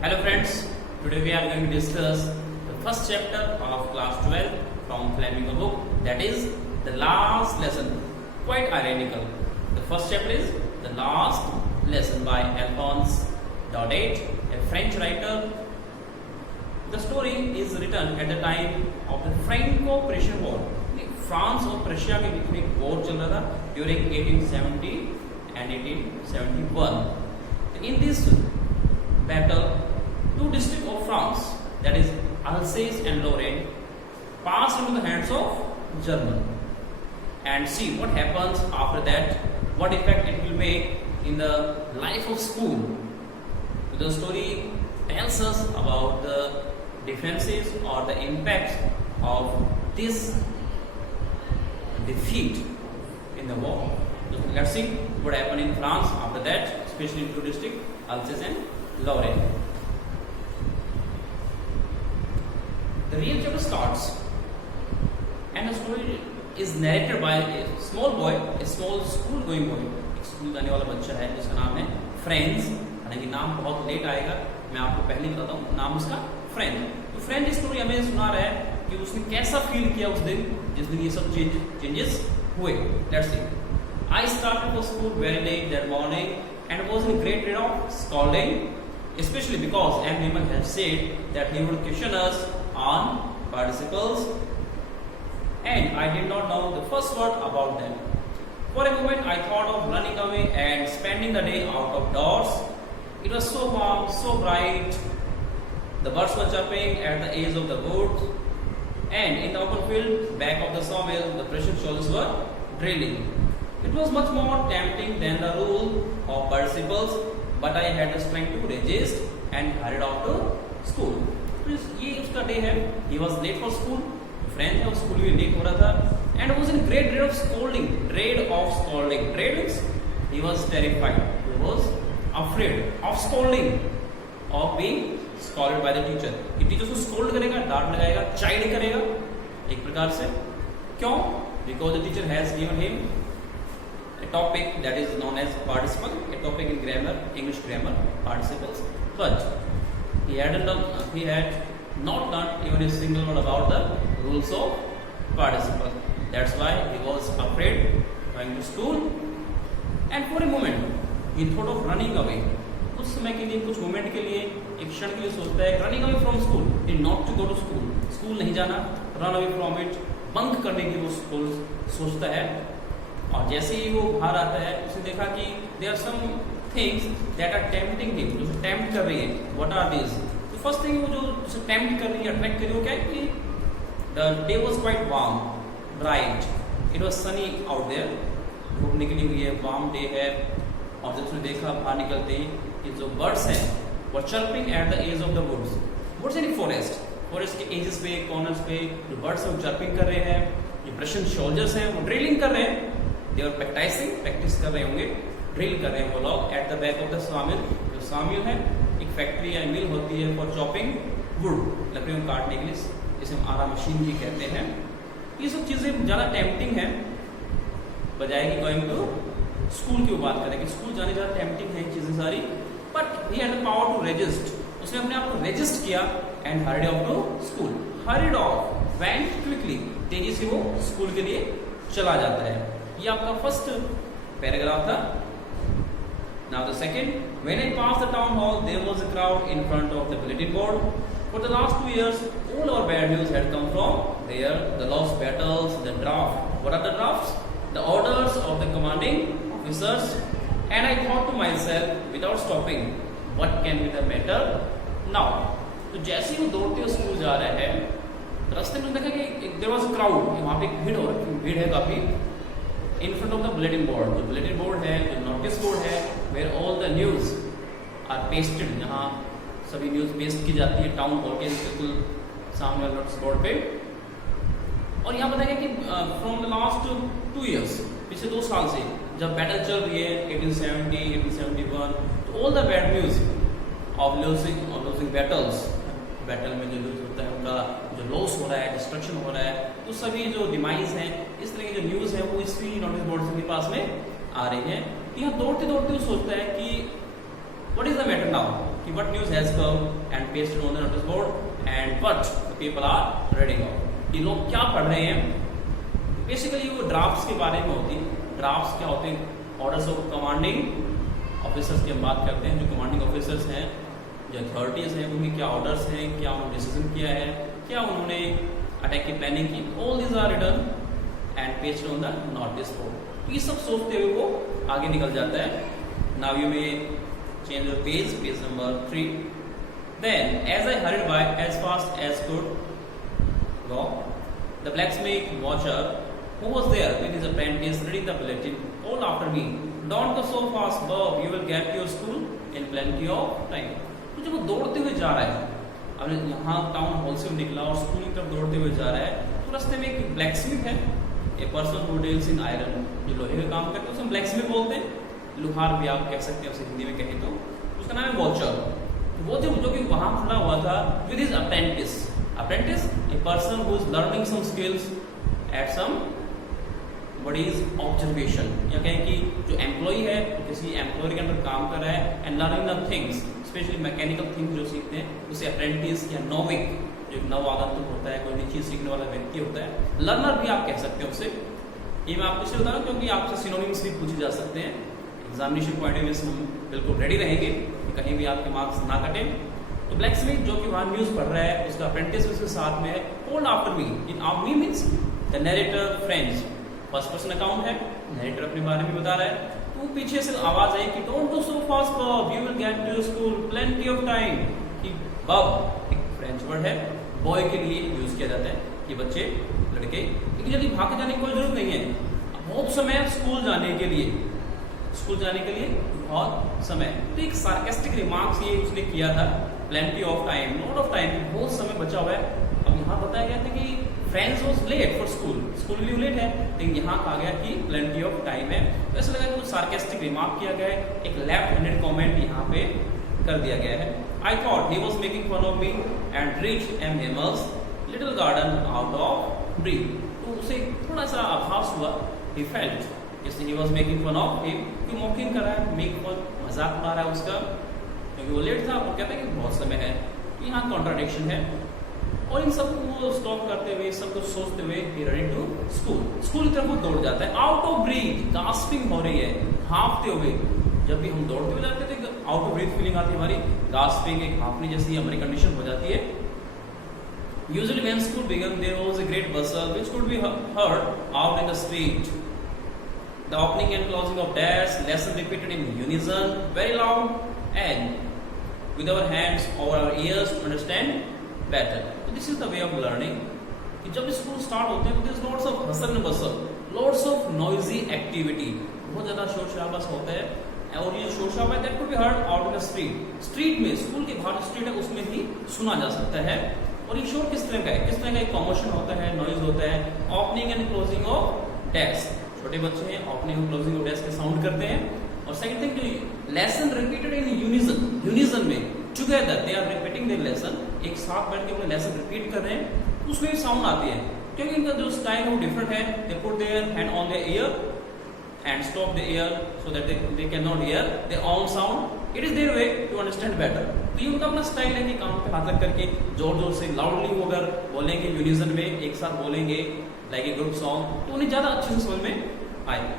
Hello friends, today we are going to discuss the first chapter of class 12 from Flamingo book, that is the last lesson. Quite identical. The first chapter is the last lesson by Alphonse Daudet, a French writer. The story is written at the time of the Franco-Prussian War. France और प्रशिया के बीच में एक war चल रहा था during 1870 and 1871. In this battle, two districts of France, that is Alsace and Lorraine, passed into the hands of German. And see what happens after that, what effect it will make in the life of school. The story tells us about the differences or the impacts of this defeat in the war. So let's see what happened in France after that, especially in two districts, Alsace and Lorraine. The real chapter starts, and the story is narrated by a small boy, a small school-going boy. एक school जाने वाला बच्चा है जिसका नाम है friends. हालांकि नाम बहुत लेट आएगा, मैं आपको पहले बताता हूँ. नाम उसका फ्रेंड. तो फ्रेंड स्टोरी हमें सुना रहा है कि उसने कैसा फील किया उस दिन जिस दिन ये सब चेंजेस हुए. Let's see. I started for school very late that morning and was in great dread of scolding, especially because everyone had said that he would question us on participles, and I did not know the first word about them. For a moment, I thought of running away and spending the day out of doors. It was so warm, so bright. The birds were chirping at the edge of the woods, and in the open field back of the sawmill, the Prussian soldiers were drilling. It was much more tempting than the rule of participles, but I had the strength to resist and hurried off to school. ये उसका day है. He was late for school. Friend है, school में late हो रहा था. And was in great dread of scolding. Dread of scolding. Dread means he was terrified. He was afraid of scolding, of being scolded by the teacher. कि teacher उसको scold करेगा, डांट लगाएगा, chide करेगा एक प्रकार से. क्यों? Because the teacher has given him a topic that is known as participle, a topic in grammar, English grammar, participles. But he had not learned even a single word about the rules of participle. That's why he was afraid going to school. And for a moment, he thought of running away. कुछ समय के लिए, कुछ moment के लिए, एक क्षण के लिए सोचता है running away from school, not to go to school. School नहीं जाना, run away from it, bunk करने की वो स्कूल सोचता है. और जैसे ही वो बाहर आता है, उसने देखा कि there are some things that are tempting him, जो tempt कर रही है. What are these? The first thing वो जो tempt कर रही है, attract कर रही है, वो क्या है कि the day was quite warm, bright. It was sunny out there. धूप निकली हुई है, warm day है. और जब उसने देखा बाहर निकलते ही कि जो बर्ड्स हैं वो chirping at the edge of the woods. Woods यानी forest. फॉरेस्ट के एजेस पे, कॉर्नर्स पे जो बर्ड्स हैं वो चर्पिंग कर रहे हैं. जो प्रशियन सोल्जर्स हैं वो ड्रिलिंग कर रहे हैं. दे आर प्रैक्टिसिंग, प्रैक्टिस कर रहे होंगे, ड्रिल कर रहे हैं वो लोग eight the back of the सामिल. जो सामिल है एक फैक्ट्री या मिल होती है फॉर चॉपिंग वुड, लकड़ियों को काटने के लिए, जिसे हम आरा मशीन भी कहते हैं. ये सब चीज़ें ज़्यादा टेम्पटिंग हैं बजाय कि गोइंग टू स्कूल की बात करें कि स्कूल जाने ज़्यादा टेम्पटिंग है चीज़ें सारी. But he had the power to resist. उसने अपने आप को रेजिस्ट किया and hurried off to school. Hurried off, went quickly. तेजी से वो स्कूल के लिए चला जाता है. ये आपका फर्स्ट पैराग्राफ था. Now the second, when I passed the town hall, there was a crowd in front of the bulletin board. For the last 2 years, all our bad news had come from there. The lost battles, the draft. What are the drafts? The orders of the commanding officers. And I thought to myself, without stopping, what can be the matter now? तो जैसे ही वो दौड़ते हुए school जा रहे हैं, रास्ते में देखा कि देयर वाज अ क्राउड, वहाँ पे भीड़ है काफ़ी. In front of the bulletin board. जो बुलेटिन बोर्ड है, जो नोटिस बोर्ड है, where all the news are pasted, जहाँ सभी न्यूज़ पेस्ट की जाती है टाउन हॉल के बिल्कुल सामने वाले नोटिस बोर्ड पे. और यहाँ बताया कि फ्रॉम द लास्ट 2 years, पिछले 2 साल से जब बैटल चल रही है 1870, 1871, तो all the bad news of losing battles, battle में जो लूज होता है उनका जो लॉस हो रहा है, डिस्ट्रक्शन हो रहा है, तो सभी जो डिमाइज हैं, इस तरह की जो न्यूज़ है वो इसी नोटिस बोर्ड के पास में आ रही है. यहाँ दौड़ते दौड़ते वो सोचता है कि what is the matter now, कि what news has come and pasted on the notice board and what the people are reading of, कि लोग क्या पढ़ रहे हैं। बेसिकली वो ड्राफ्ट्स के बारे में होती है। ड्राफ्ट्स क्या होते हैं, ऑर्डर्स ऑफ कमांडिंग ऑफिसर्स की हम बात करते हैं। जो कमांडिंग ऑफिसर्स हैं, जो अथॉरिटीज हैं, उनके क्या ऑर्डर्स हैं, क्या उन्होंने डिसीजन किया है, क्या उन्होंने अटैक की प्लानिंग की, all these are written and pasted on the notice board. तो ये सब सोचते हुए वो आगे निकल जाता है। Now you may change your page number 3। Then as I hurried by as fast as could go, the blacksmith watcher who was there with his apprentice reading the bulletin called after me, don't go so fast Bob, you will get to your school in plenty of time। तो जब वो दौड़ते हुए जा रहा है, अब यहाँ टाउन हॉल से निकला और स्कूल की तरफ दौड़ते हुए जा रहा है, तो रास्ते में एक ब्लैक्समिथ है, a person who deals in iron, जो लोहे का काम करते हैं, उसे हम ब्लैक्समिथ बोलते हैं। लुहार भी आप कह सकते हैं उसे हिंदी में कहें तो। उसका नाम है वॉचर। वो जो कि वहां खड़ा हुआ था with his apprentice. Apprentice a person who is learning some skills at some what is observation, या कहें कि जो एम्प्लॉई है किसी एम्प्लॉय के अंदर काम कर रहा है and learning the things, specially mechanical things जो सीखते हैं उसे अप्रेंटिस या नोविक, जो एक नव आगंतुक होता है, कोई नई चीज सीखने वाला व्यक्ति होता है। लर्नर भी आप कह सकते हैं उसे। ये मैं आपको इसलिए बता रहा हूँ क्योंकि आपसे सिनोनिम्स भी पूछे जा सकते हैं। एग्जामिनेशन पॉइंट ऑफ व्यू से हम बिल्कुल रेडी रहेंगे कि कहीं भी आपके मार्क्स ना कटे। तो ब्लैक्समिथ जो कि वहाँ न्यूज पढ़ रहा है, उसका अप्रेंटिस उसके साथ में है। Called after me, in of me means the narrator friends, first person account है, नरेटर अपने बारे में बता रहा है। तो पीछे से आवाज आई कि don't go so fast bub, you will get to school plenty of time. कि बॉब एक फ्रेंच वर्ड है, बॉय के लिए यूज किया जाता है कि बच्चे, लड़के, लेकिन जल्दी भाग के जाने की कोई जरूरत नहीं है, बहुत समय स्कूल जाने के लिए, स्कूल जाने के लिए बहुत समय। तो एक सार्केस्टिक रिमार्क्स ये उसने किया था, plenty of time, lot of time, बहुत समय बचा हुआ है। अब यहाँ बताया गया था कि friends was late for school, school के लिए लेट है, लेकिन यहाँ कहा गया कि प्लेंटी ऑफ टाइम है। तो ऐसा लगा कि कुछ सार्केस्टिक रिमार्क किया गया है, एक लेफ्ट हैंडेड कमेंट यहाँ पे कर दिया गया है। I thought he was making fun of me and reached M Himmel's little garden out of breath. तो उसे थोड़ा सा आभास हुआ, ही फेल्ट जैसे he was making fun of him, कि मॉकिंग कर रहा है, मेक फन, मजाक उड़ा रहा है उसका, क्योंकि वो लेट था। वो कहता है कि बहुत समय है, यहाँ कॉन्ट्राडिक्शन है। और इन सबको वो स्टॉप करते हुए, सब कुछ सोचते हुए ही रनिंग टू स्कूल, स्कूल की तरफ वो दौड़ जाता है। आउट ऑफ ब्रीथ, गास्पिंग हो रही है, हाँफते हुए। जब भी हम दौड़ते हुए जाते हैं तो आउट ऑफ ब्रीथ फीलिंग आती है हमारी, गास्पिंग, एक हाँफने जैसी हमारी कंडीशन हो जाती है। Usually when school began there was a great bustle which could be heard out in the street, the opening and closing of doors, lesson repeated in unison very loud and with our hands over our ears to understand better. तो this is the way of learning, कि जब school start होते हैं तो this lots of hustle and bustle, lots of noisy activity, बहुत ज्यादा शोर शराबा होता है। और ये शोर शराबा that could be heard out in the street, street में, स्कूल के बाहर स्ट्रीट है उसमें भी सुना जा सकता है। और ये शोर किस तरह का है, किस तरह का एक कॉमोशन होता है, नॉइज होता है। Opening and closing of desk, छोटे बच्चे हैं ओपनिंग और क्लोजिंग ऑफ डेस्क के साउंड करते हैं। और सेकंड थिंग, जो lesson repeated in unison, unison में together they are repeating their lesson, एक साथ बैठ के अपने लेसन रिपीट कर रहे हैं, उसमें भी साउंड आती है। क्योंकि इनका जो स्टाइल है वो डिफरेंट है। They put their hand on their ear and stop the ear so that they can not hear their own sound. It is their way to understand better. तो ये उनका अपना स्टाइल है कि कान पे हाथ रख करके जोर जोर से लाउडली वो अगर बोलेंगे यूनिजन में, एक साथ बोलेंगे लाइक ए ग्रुप सॉन्ग, तो उन्हें ज्यादा अच्छे से समझ में आएगा।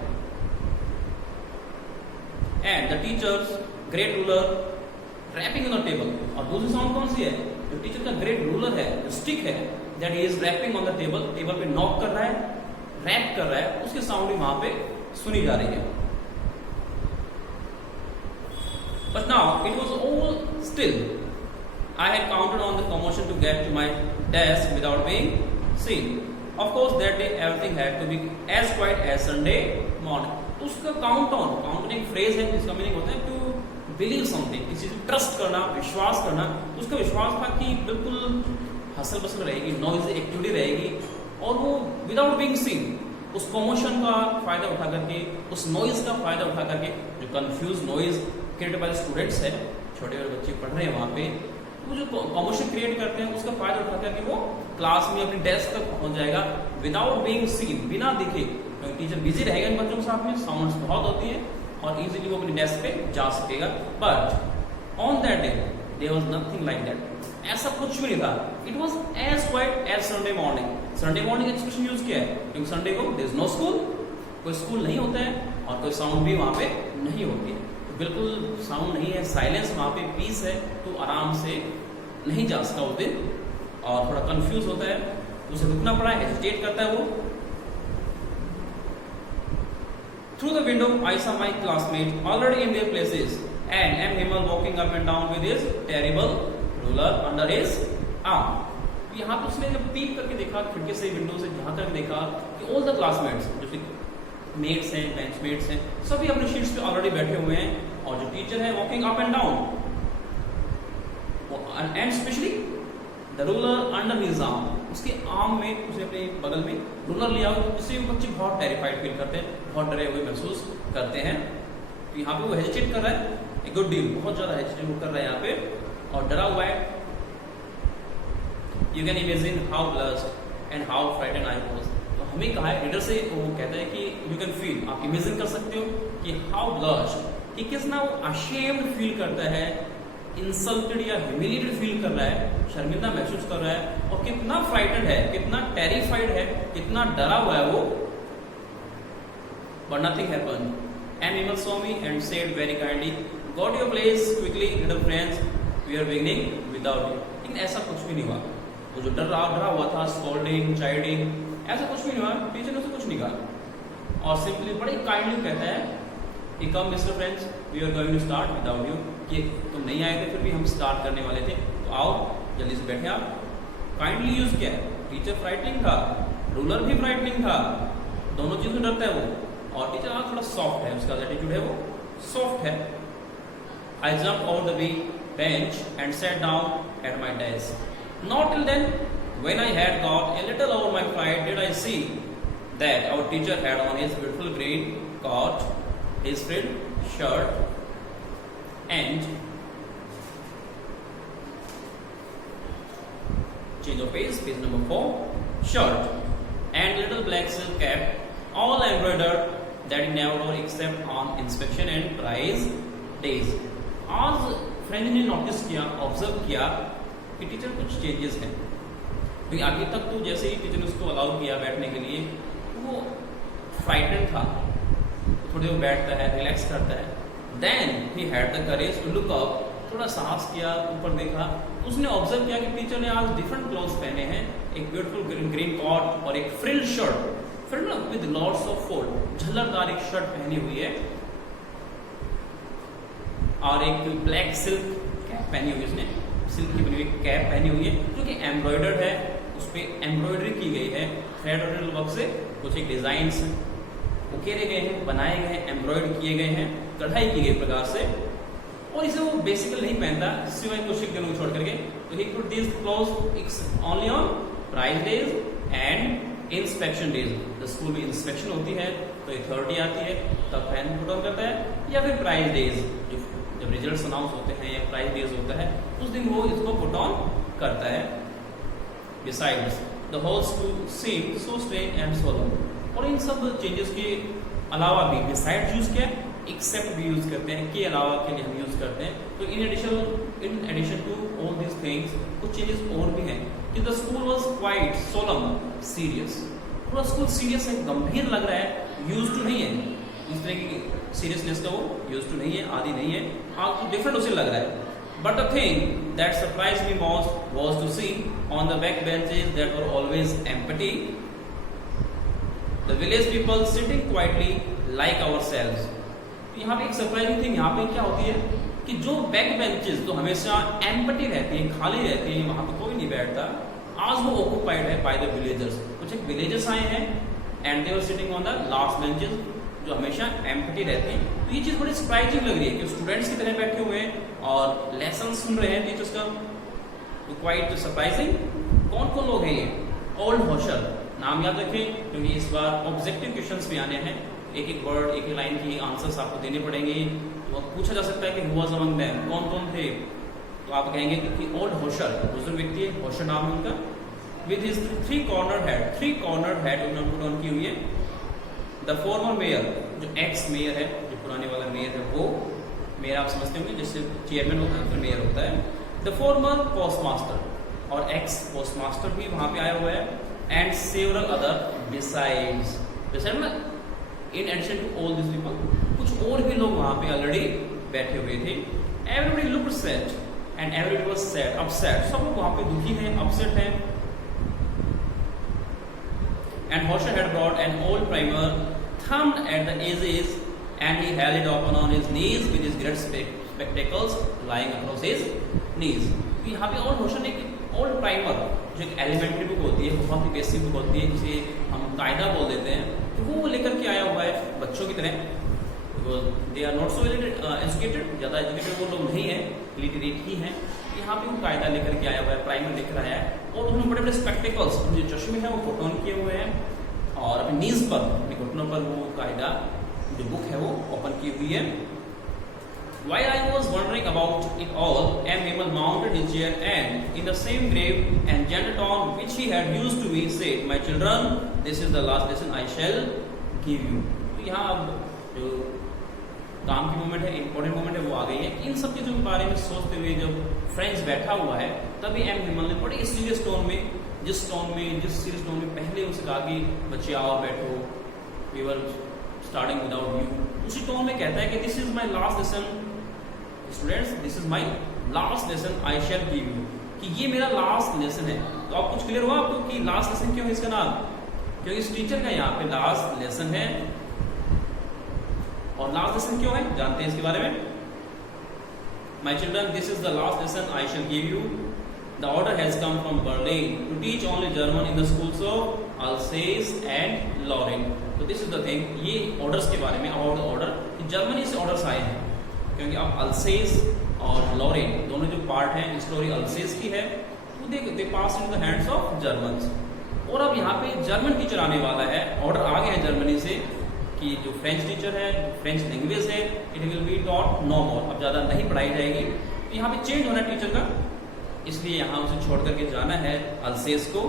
And the teacher's great ruler rapping on the table, और दूसरी साउंड कौन सी है, जो टीचर का ग्रेट रूलर है, जो स्टिक है, that he is rapping on the table, table पे नॉक कर रहा है, रैप कर रहा है, उसकी साउंड भी वहां पे सुनी जा रही है। But now it was all still, I had counted on the commotion to get to my desk without being seen. Of course that day everything had to be as quiet as Sunday morning. उसका count on, count एक phrase है जिसका meaning होता है to believe something, किसी चीज trust करना, विश्वास करना। उसका विश्वास था कि बिल्कुल हसल बसल रहेगी, नॉइज एक्टिविटी रहेगी, और वो विदाउट बीइंग सीन, उस कमोशन का फायदा उठा करके, उस नॉइज का फायदा उठा करके, जो confuse noise created by students है, छोटे बड़े बच्चे पढ़ रहे हैं वहां पे, वो जो कमोशन क्रिएट करते हैं उसका फायदा उठा करके वो क्लास में अपनी डेस्क तक पहुंच जाएगा विदाउट बीइंग सीन, बिना दिखे। क्योंकि टीचर बिजी रहेगा इन बच्चों के साथ में, साउंड्स बहुत होती है, और इजीली वो अपनी डेस्क पे जा सकेगा। But on that day there was nothing like that, ऐसा कुछ भी नहीं था. It was as quiet as Sunday morning. Sunday morning expression use किया है क्योंकि संडे को देयर इज नो स्कूल, कोई स्कूल नहीं होता है और कोई साउंड भी वहां पे नहीं होती है. तो बिल्कुल साउंड नहीं है, साइलेंस वहां पे, पीस है. तो आराम से नहीं जा सका उस दिन और थोड़ा कंफ्यूज होता है, उसे रुकना पड़ा, हेजिटेट करता है वो. Through the window, I saw my classmates already in their places, and M. Himal walking up and down with his terrible ruler under his arm. यहाँ पे उसने जब पीक करके देखा खिड़की से, विंडो से झांक कर देखा कि all the classmates, जो कि मेट्स हैं, बेंचमेट्स हैं, सभी अपने शीट्स पे ऑलरेडी बैठे हुए हैं और जो टीचर है walking up and down, and specially the ruler under his arm, उसके आर्म में, उसे अपने बगल में रूलर लिया हुआ, जिससे बच्चे बहुत टेरिफाइड फील करते हैं, बहुत डरे हुए महसूस करते हैं. तो यहाँ पे वो हेजिटेट कर रहा है ए गुड डील, बहुत ज्यादा हेजिटेट कर रहा है यहाँ पे और डरा हुआ है. You can imagine how blessed and how frightened I was. तो हमें कहा है रीडर से, वो कहता है कि यू कैन फील, आप इमेजिन कर सकते हो कि हाउ ब्लस्ड, कि कितना वो अशेम्ड फील करता है, इंसल्टेड या ह्यूमिलिएटेड फील कर रहा है, शर्मिंदा महसूस कर रहा है और कितना फ्राइटेंड है, कितना टेरिफाइड है, कितना डरा हुआ है वो. But nothing happened. And Himal saw me and said very kindly, "Go to your place quickly, little friends. We are beginning without you." लेकिन ऐसा कुछ भी नहीं हुआ. वो जो डरा हुआ था, स्कॉल्डिंग, चाइडिंग, ऐसा कुछ भी नहीं हुआ. टीचर ने उसे कुछ नहीं कहा और सिंपली बड़े काइंडली कहता है कि come mister friends, we are going to start without you. कि तुम नहीं आए थे, फिर भी हम स्टार्ट करने वाले थे, तो आओ जल्दी से बैठे. आप काइंडली यूज किया है. टीचर फ्राइटनिंग था, रूलर भी फ्राइटनिंग था, दोनों चीजों से डरता है वो. और टीचर आज थोड़ा सॉफ्ट है, उसका एटीट्यूड है वो सॉफ्ट है. I jump over the bench and sat down at my desk. Not till then, when I had got a little over my fright, did I see that our teacher had on his beautiful green coat, his frilled shirt and change of page number 4, shirt and little black silk cap, all embroidered, that he never wore except on inspection and prize days. आज friend ने notice किया, observe किया कि teacher कुछ changes हैं. क्योंकि आगे तक तो जैसे ही टीचर ने उसको अलाउ किया बैठने के लिए, वो फ्राइटेंड था, थोड़ी देर बैठता है, रिलैक्स करता है. Then he had the courage to look up, थोड़ा साहस किया, ऊपर देखा, उसने ऑब्जर्व किया कि टीचर ने आज डिफरेंट क्लोथ्स पहने हैं. एक ब्यूटीफुल ग्रीन कोट और एक frill shirt, frill with lots of fold, झलकदार एक शर्ट पहनी हुई है और एक ब्लैक सिल्क कैप पहनी हुई है. उसने सिल्क की बनी हुई कैप पहनी हुई है जो कि एम्ब्रॉयडर्ड है, उस पर एम्ब्रॉयडरी की गई है थ्रेड और वर्क से. कुछ एक डिजाइन्स उकेरे गए हैं, बनाए गए हैं, एम्ब्रॉयड किए गए हैं, कढ़ाई की गई प्रकार से. और इसे वो बेसिकली नहीं पहनता सिवाय कुछ एक दिनों छोड़ करके. तो he put this clothes only on prize days and inspection days. जब स्कूल में इंस्पेक्शन होती है तो अथॉरिटी आती है तब पहन पुट ऑन करता है, या फिर प्राइज डेज जब रिजल्ट्स अनाउंस होते हैं या प्राइज डेज होता है उस दिन वो इसको पुट ऑन करता है. Besides the whole school seemed so strange and solemn. और इन सब चेंजेस के अलावा भी बिसाइड यूज किया, एक्सेप्ट भी यूज करते हैं, के अलावा के लिए हम यूज करते हैं. तो in addition to all these things कुछ चेंजेस और भी हैं कि the school was quite solemn serious. पूरा स्कूल सीरियस है, गंभीर लग रहा है, यूज टू नहीं है इस तरह की सीरियसनेस का, वो यूज टू नहीं है, आदि नहीं है, आपको डिफरेंट उसे लग रहा है. But the thing that surprised me most was to see on the back benches that were always empty, the village people sitting quietly like ourselves. यहाँ पे एक सरप्राइजिंग थिंग यहाँ पे क्या होती है कि जो बैक बेंचेस तो हमेशा एम्प्टी रहती है, खाली रहती है, वहाँ पे कोई नहीं बैठता, आज वो ऑक्यूपाइड है बाय द विलेजर्स. कुछ एक विलेजर्स आए हैं and they were sitting on the last benches जो हमेशा एम्प्टी रहते हैं. तो ये चीज़ बड़ी सरप्राइजिंग लग रही है कि स्टूडेंट्स की तरह बैठे हुए हैं और लेसन सुन रहे हैं टीचर्स का. तो क्वाइट सरप्राइजिंग. कौन कौन लोग हैं ये? ओल्ड हॉशर, नाम याद रखें क्योंकि इस बार ऑब्जेक्टिव क्वेश्चंस भी आने हैं. एक एक वर्ड, एक एक लाइन की आंसर्स आपको देने पड़ेंगे. तो पूछा जा सकता है कि हु वाज अमंग देम, कौन कौन थे. तो आप कहेंगे कि ओल्ड हॉशर, बुजुर्ग व्यक्ति है, हॉशर नाम है उनका. With his three corner head उन्होंने पुट ऑन की हुई है. द फॉर्मर मेयर, जो एक्स मेयर है, जो पुराने वाला मेयर है वो, मेयर आप समझते होंगे, जिससे चेयरमैन होता है फिर मेयर होता है। द फॉर्मर पोस्ट मास्टर, और एक्स पोस्ट मास्टर भी वहां पे आया हुआ है, and several other besides, in addition to all this people, कुछ और भी लोग वहां पे ऑलरेडी बैठे हुए थे। Everybody looked sad and everybody was sad, upset, सब लोग वहां पे दुखी हैं, अपसेट हैं। And Hauser had brought an old primer thumbed at the edges and he held it open on his knees with his great spectacles lying across his knees। तो यहाँ पे ओल्ड हॉशर ने एक ओल्ड प्राइमर, जो एक elementary book होती है, बहुत ही बेसिक बुक होती है, जिसे हम कायदा बोल देते हैं, तो वो लेकर के आया हुआ है बच्चों की तरह। They are not so educated, ज़्यादा एजुकेटेड वो लोग नहीं है, लिटरेट ही हैं। यहाँ पे वो कायदा लेकर के आया हुआ है, प्राइमर लेकर आया है, और उन्होंने बड़े बड़े स्पेक्टिकल्स, जो चश्मे हैं वो पुट ऑन किए हुए हैं, और अपने नीज पर, अपने घुटनों पर वो कायदा जो बुक है वो ओपन की हुई है। While I was wondering about it all, M. Vimal mounted his chair and, in the same grave and gentle tone which he had used to me, said, "My children, this is the last lesson I shall give you." तो यहाँ अब जो काम की moment है, important moment है, वो आ गई है। इन सब चीजों के बारे में सोचते हुए जब फ्रेंड्स बैठा हुआ है, तभी एम विमल ने बड़े सीरियस टोन में, जिस सीरियस टोन में पहले उसे कहा कि बच्चे आओ बैठो, we were starting without you, उसी टोन में कहता है कि this is my last lesson students, this is my last lesson I shall give you, कि ये मेरा लास्ट लेसन है। तो आप कुछ क्लियर हुआ आपको कि लास्ट लेसन क्यों है इसका नाम? क्योंकि इस टीचर का यहाँ पे लास्ट लेसन है। और लास्ट लेसन क्यों है जानते हैं इसके बारे में। My children, this is the last lesson I shall give you. The order has come from Berlin to teach only German in the schools of Alsace and Lorraine। तो this is the thing, ये orders के बारे में, about the order, कि Germany से orders आए हैं, क्योंकि अब अल्सेस और लॉरेन दोनों जो पार्ट हैं, स्टोरी अल्सेस की है, तो they pass into the hands of Germans। और अब यहाँ पे जर्मन टीचर आने वाला है, ऑर्डर आ गया है जर्मनी से कि जो फ्रेंच टीचर है, फ्रेंच लैंग्वेज है, it will be taught no more, अब ज़्यादा नहीं पढ़ाई जाएगी। तो यहाँ पे चेंज होना टीचर का, इसलिए यहाँ उसे छोड़ करके जाना है अल्सेस को,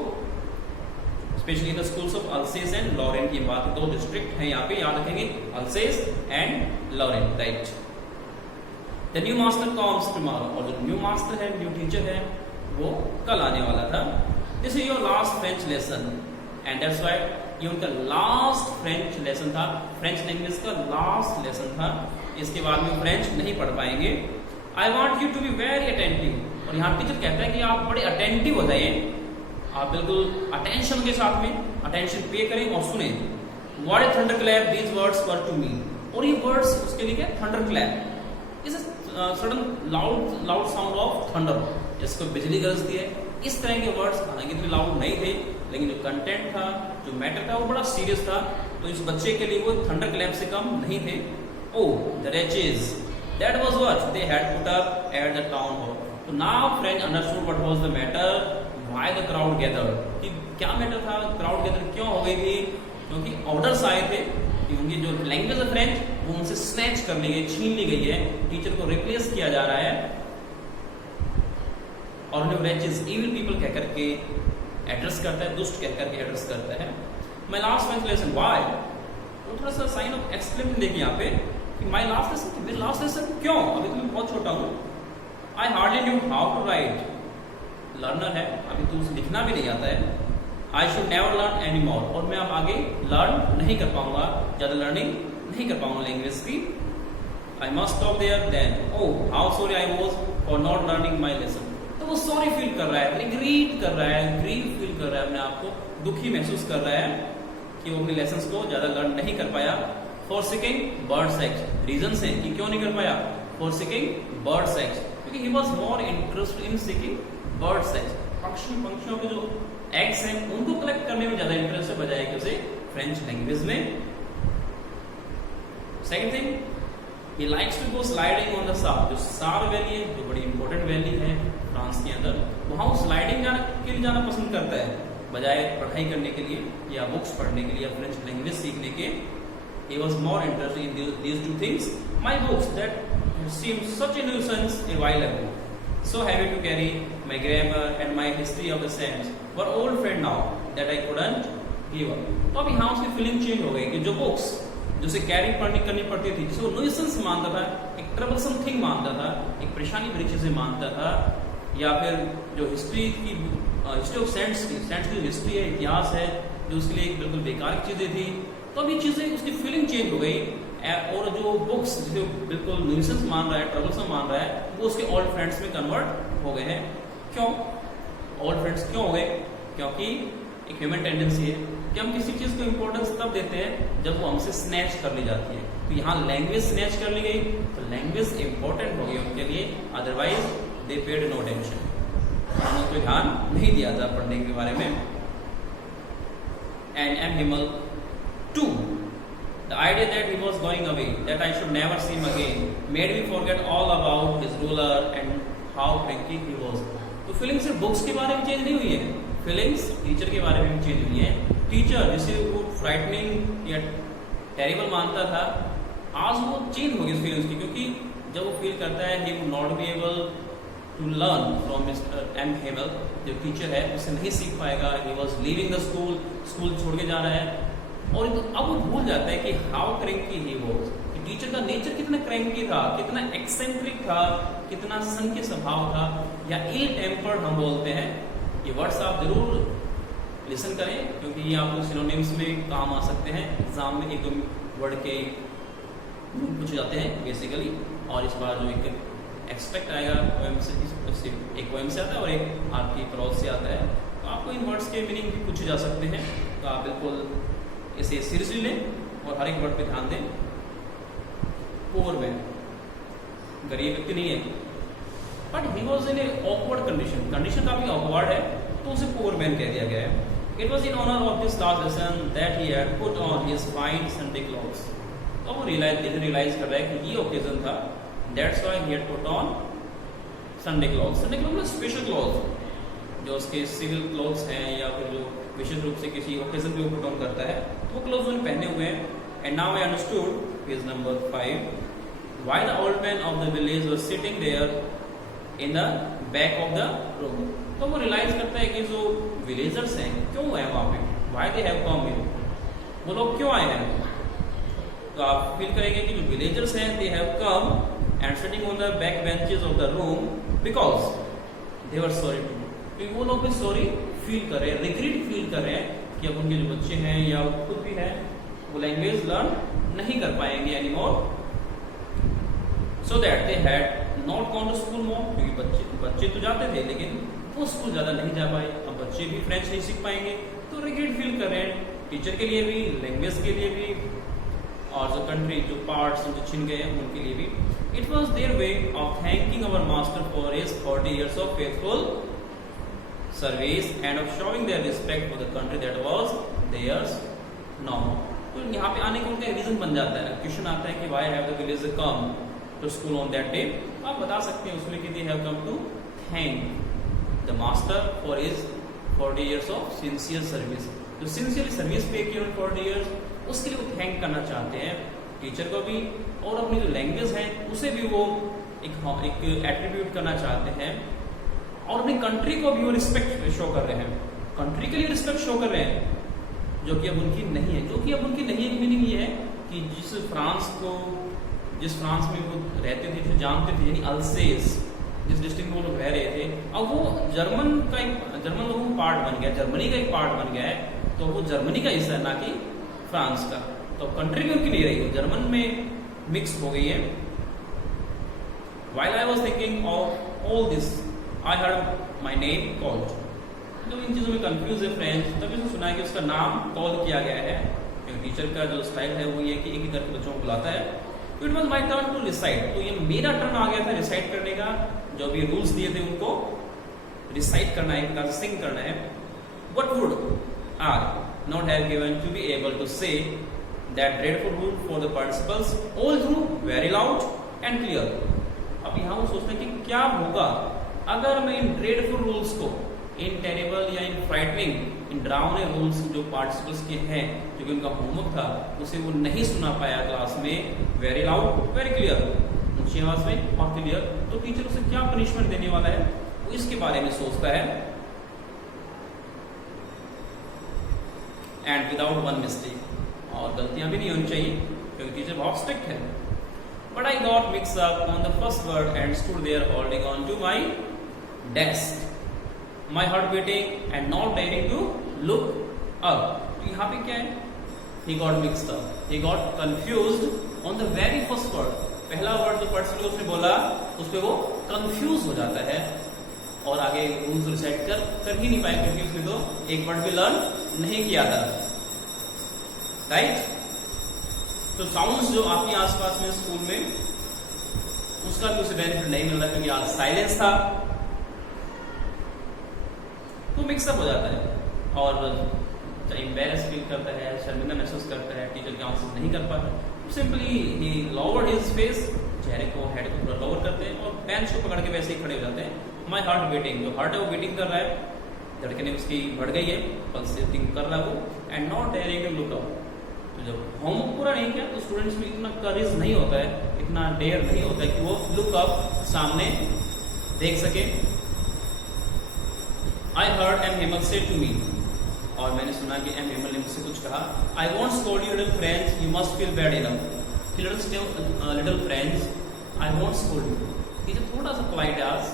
specially the schools of Alsace and Lorraine की बात, दो डिस्ट्रिक्ट हैं यहाँ पे, याद रखेंगे, Alsace and Lorraine, right. The new master comes tomorrow, और जो न्यू मास्टर है, न्यू टीचर है, वो कल आने वाला था। This is your last French lesson, and that's why ये उनका लास्ट फ्रेंच लेसन था, फ्रेंच लैंग्वेज का लास्ट लेसन था। इसके बाद में फ्रेंच नहीं पढ़ पाएंगे। आई want you to be very attentive, और यहाँ टीचर कहता है कि आप बड़े अटेंटिव हो जाइए, आप बिल्कुल अटेंशन के साथ में अटेंशन पे करें और सुने। What a thunderclap these words were to me, और ये वर्ड्स उसके लिए क्या, thunderclap is sudden loud sound of thunder, जिसको बिजली गरजती है, इस तरह के वर्ड्स, हालांकि इतने लाउड नहीं थे, लेकिन जो कंटेंट था, जो मैटर था, वो बड़ा सीरियस था, तो इस बच्चे के लिए वो थंडर क्लैप से कम नहीं थे। ओ the wretches, that was what they had put up at the town hall। तो now French understood what was the matter, why the crowd gathered, कि क्या मैटर था, क्राउड गैदर क्यों हो गई थी, क्योंकि ऑर्डर्स आए थे कि उनकी जो लैंग्वेज है फ्रेंच, वो उनसे स्नैच कर ली गई, छीन ली गई है, टीचर को रिप्लेस किया जा रहा है, और उन्हें wretches, evil people कह करके एड्रेस करता है, दुष्ट कह करके एड्रेस करता है। My last French lesson, why? वो थोड़ा सा साइन ऑफ एक्सक्लेमेशन देखिए यहाँ पे, माई लास्ट लेसन, मेरा लास्ट लेसन क्यों, अभी तो मैं बहुत छोटा हूँ। I hardly knew how to write, learner है, अभी तो उसे लिखना भी नहीं आता है। I should never learn any more, और मैं अब आगे लर्न नहीं कर पाऊंगा, ज़्यादा लर्निंग नहीं कर पाऊंगा लैंग्वेज की। I must stop there then, oh how sorry I was for not learning my lesson. तो वो सॉरी फील कर रहा है, रिग्रीट कर रहा है, ग्रीफ फील कर रहा है, अपने आप को दुखी महसूस कर रहा है कि वो अपने लेसन्स को ज़्यादा लर्न नहीं कर पाया। Forsaking bird sex, रीजंस हैं कि क्यों नहीं कर पाया, Forsaking bird sex, क्योंकि he was more interested in seeking bird sex, पंक्षियों के जो एग्स हैं उनको कलेक्ट करने में ज्यादा इंटरेस्ट है, बजाय कि उसे फ्रेंच लैंग्वेज में। Second thing, he likes to go sliding on the Saar, जो सार वैली है, जो बड़ी इंपॉर्टेंट वैली है फ्रांस के अंदर, वहाँ स्लाइडिंग के लिए जाना पसंद करता है, बजाय पढ़ाई करने के लिए या बुक्स पढ़ने के लिए या फ्रेंच लैंग्वेज सीखने के। He was more interested in these two things. My books that seemed such a nuisance a while ago, so heavy to carry, my grammar and my history of the saints were old friend now that I couldn't give up। तो अब यहाँ उसकी feeling change हो गई कि जो books जो उसे कैरी करनी पड़ती थी, जिसको नुइसेंस मानता था, एक ट्रबलसम थिंग मानता था, एक परेशानी भरी चीजें मानता था, या फिर जो हिस्ट्री ऑफ सेंट्स की जो हिस्ट्री है, इतिहास है, जो उसके लिए बिल्कुल बेकार की चीजें थी, तो अब ये चीजें उसकी फीलिंग चेंज हो गई, और जो बुक्स जिसे बिल्कुल न्यूसेंस मान रहा है, ट्रबलसम मान रहा है, वो उसके ओल्ड फ्रेंड्स में कन्वर्ट हो गए हैं। क्यों ओल्ड फ्रेंड्स क्यों हो गए? क्योंकि एक ह्यूमन टेंडेंसी है कि हम किसी चीज को इंपॉर्टेंस तब देते हैं जब वो हमसे स्नैच कर ली जाती है। तो यहाँ लैंग्वेज स्नैच कर ली गई, तो लैंग्वेज इंपॉर्टेंट हो गई उनके लिए, otherwise they paid no attention, उनको ध्यान नहीं दिया था पढ़ने के बारे में। And M Hamel too, the idea that he was going away, that I should never see him again, made me forget all about his ruler and how cranky he was. तो फीलिंग्स सिर्फ books के बारे में change नहीं हुई है, feelings teacher के बारे में भी चेंज हुई है। टीचर जिसे वो फ्राइटनिंग या टेरिबल मानता था, आज वो चेंज हो गई उस फीलिंग्स की, क्योंकि जब वो फील करता है he would not be able to learn from Mr. M. Hamel, जो टीचर है उससे नहीं सीख पाएगा, he was leaving the school, school छोड़ के जा रहा है, और अब वो भूल जाता है कि हाउ क्रैंकी ही वाज, कि टीचर का नेचर कितना क्रैंकी था, कितना एक्सेंट्रिक था, कितना संख्य स्वभाव था, या इल टेम्पर्ड हम बोलते हैं। ये वर्ड्स आप जरूर लिसन करें, क्योंकि ये आपको सिनोनिम्स में काम आ सकते हैं, एग्जाम में एक दो वर्ड के पूछे जाते हैं बेसिकली। और इस बार जो एक एक्सपेक्ट आएगा पोएम से, एक पोएम से आता है और एक आपकी प्रोज से आता है, तो आपको इन वर्ड्स के मीनिंग भी पूछे जा सकते हैं। तो आप बिल्कुल इसे सीरियसली लें और हर एक वर्ड पे ध्यान दें। पुअर मैन, गरीब व्यक्ति नहीं है, but he was in a awkward condition, condition काफी ऑकवर्ड है, तो उसे पुअर मैन कह दिया गया है। It was in honour of this last lesson that he had put on his fine Sunday clothes. तो वो रियलाइज कर रहा है कि ये ओकेजन था, that's why he had put on Sunday clothes. Sunday cloth मतलब स्पेशल क्लॉथ, जो उसके सिविल क्लॉथ्स हैं या फिर जो विशेष रूप से किसी ओकेजन पे वो पुट ऑन करता है, तो वो क्लॉथ्स उन्होंने पहने हुए हैं। And now I understood, page number 5, why the old man of the village was sitting there in the back of the room. तो वो रियलाइज करता है कि जो विलेजर्स हैं क्यों है वहां पे, why they have come here, वो लोग क्यों आए हैं। तो आप फील करेंगे कि जो विलेजर्स हैं they have come and sitting on the back benches of the room because they were sorry too, क्योंकि वो लोग भी सॉरी फील कर रहे हैं, रिग्रेट फील कर रहे हैं कि अब उनके जो बच्चे हैं या वो खुद भी हैं वो लैंग्वेज लर्न नहीं कर पाएंगे any more, so that they had not gone to school more, क्योंकि बच्चे तो जाते थे लेकिन वो स्कूल ज्यादा नहीं जा पाए, अब बच्चे भी फ्रेंच नहीं सीख पाएंगे, तो रिग्रेट फील कर रहे हैं, टीचर के लिए भी, लैंग्वेज के लिए भी, और जो कंट्री जो पार्ट्स जो छिन गए हैं उनके लिए भी। It was their way of thanking our master for his 40 years of faithful service and of showing their respect for the country that was theirs now. तो यहाँ पे आने का उनका रीजन बन जाता है। क्वेश्चन आता है कि why have the villagers come to school on that day, आप बता सकते हैं उसमें कि they have come to thank the master for his 40 years of sincere service. जो सिंसियरली सर्विस पे की उन्होंने 40 years, उसके लिए वो थैंक करना चाहते हैं टीचर को भी, और अपनी जो लैंग्वेज है उसे भी वो एक एट्रीब्यूट करना चाहते हैं, और अपनी कंट्री को भी वो रिस्पेक्ट शो कर रहे हैं, कंट्री के लिए रिस्पेक्ट शो कर रहे हैं, जो कि अब उनकी नहीं है। जो कि अब उनकी नहीं है मीनिंग ये है कि जिस फ्रांस में वो रहते थे, जो जानते थे, यानी अल्सेस जिस डिस्ट्रिक्ट में वो लोग रह रहे थे, अब वो जर्मन लोगों का पार्ट बन गया, जर्मनी का एक पार्ट बन गया है, तो वो जर्मनी का हिस्सा है ना कि फ्रांस का, तो कंट्री भी उनकी नहीं रही, वो जर्मन में मिक्स हो गई है। While I was thinking of all this, I heard my name called. जब इन चीज़ों में कंफ्यूज है फ्रेंड्स, तभी उसने सुना है कि उसका नाम कॉल किया गया है, क्योंकि टीचर का जो स्टाइल है वो ये कि एक ही करके बच्चों को बुलाता है। तो it was my turn to recite, तो ये मेरा टर्न आ गया था रिसाइट करने का, जो भी रूल्स दिए थे उनको रिसाइट करना है, एक प्रकार से सिंग करना है। What would I not have given to be able to say that dreadful rule for the participles all through very loud and clear. अब यहाँ वो सोचते हैं कि क्या होगा अगर मैं इन ड्रेडफुल रूल्स को, इन टेरिबल या इन फ्राइटनिंग, इन डरावने रूल्स जो पार्टिसिपल्स के हैं, जो कि उनका होमवर्क था, उसे वो नहीं सुना पाया क्लास में वेरी लाउड वेरी क्लियर, ऊंची आवाज में और क्लियर, तो टीचर उसे क्या पनिशमेंट देने वाला है वो इसके बारे में सोचता है। एंड विदाउट वन मिस्टेक, और गलतियां भी नहीं होनी चाहिए क्योंकि टीचर बहुत स्ट्रिक्ट है। but I got mixed up on the first word and stood there holding on to my desk, my heart beating and not daring to look up. तो यहाँ पे क्या है? He got mixed up, he got confused on the very first word. पहला word जो person उसने बोला उस पे वो कंफ्यूज हो जाता है और आगे रूल्स रिसेट कर ही नहीं पाए, क्योंकि उसने तो एक वर्ड भी लर्न नहीं किया था, राइट? तो साउंड्स जो आपके आसपास में स्कूल में, उसका भी उसे बेनिफिट नहीं मिल रहा क्योंकि आज साइलेंस था, तो मिक्सअप हो जाता है और एम्बैरेस फील करता है, शर्मिंदा महसूस करता है, टीचर के आंसर नहीं कर पाता। सिंपली ही लोवर्ड हिज फेस, चेहरे को, हेड को पूरा लोअर करते हैं और बेंच को पकड़ के वैसे ही खड़े हो जाते हैं। माई हार्ट बीटिंग, जो हार्ट है वो बीटिंग कर रहा है, धड़कने उसकी बढ़ गई है, पल्सेटिंग कर रहा है वो, and not daring to look up. तो जब होमवर्क पूरा नहीं किया तो स्टूडेंट्स में इतना करेज नहीं होता है, इतना डेयर नहीं होता है कि वो लुक अप, सामने देख सके। आई हर्ड एम हेमल से टू मी, और मैंने सुना कि एम हेमल ने मुझसे कुछ कहा, I want scold you little friends, you must feel bad enough. Little friends, I want scold you, ये जो थोड़ा सा पोलाइट है आज,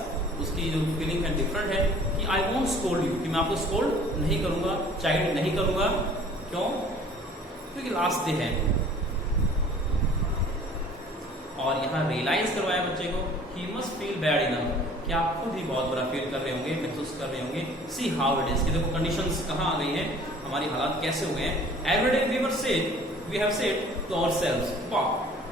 उसकी जो फीलिंग है डिफरेंट है कि आई वॉन्ट स्कोल्ड यू, कि मैं आपको स्कोल्ड नहीं करूंगा, चाइल्ड नहीं करूंगा। क्यों? क्योंकि लास्ट डे है। और यहाँ रियलाइज करवाया बच्चे को he must feel bad enough, कि आप खुद ही बहुत बुरा फील कर रहे होंगे, महसूस कर रहे होंगे। सी हाउ इट इज, कि देखो कंडीशंस कहाँ आ गई हैं, हमारी हालात कैसे हो गए हैं। Everyday we have said to ourselves, वाह,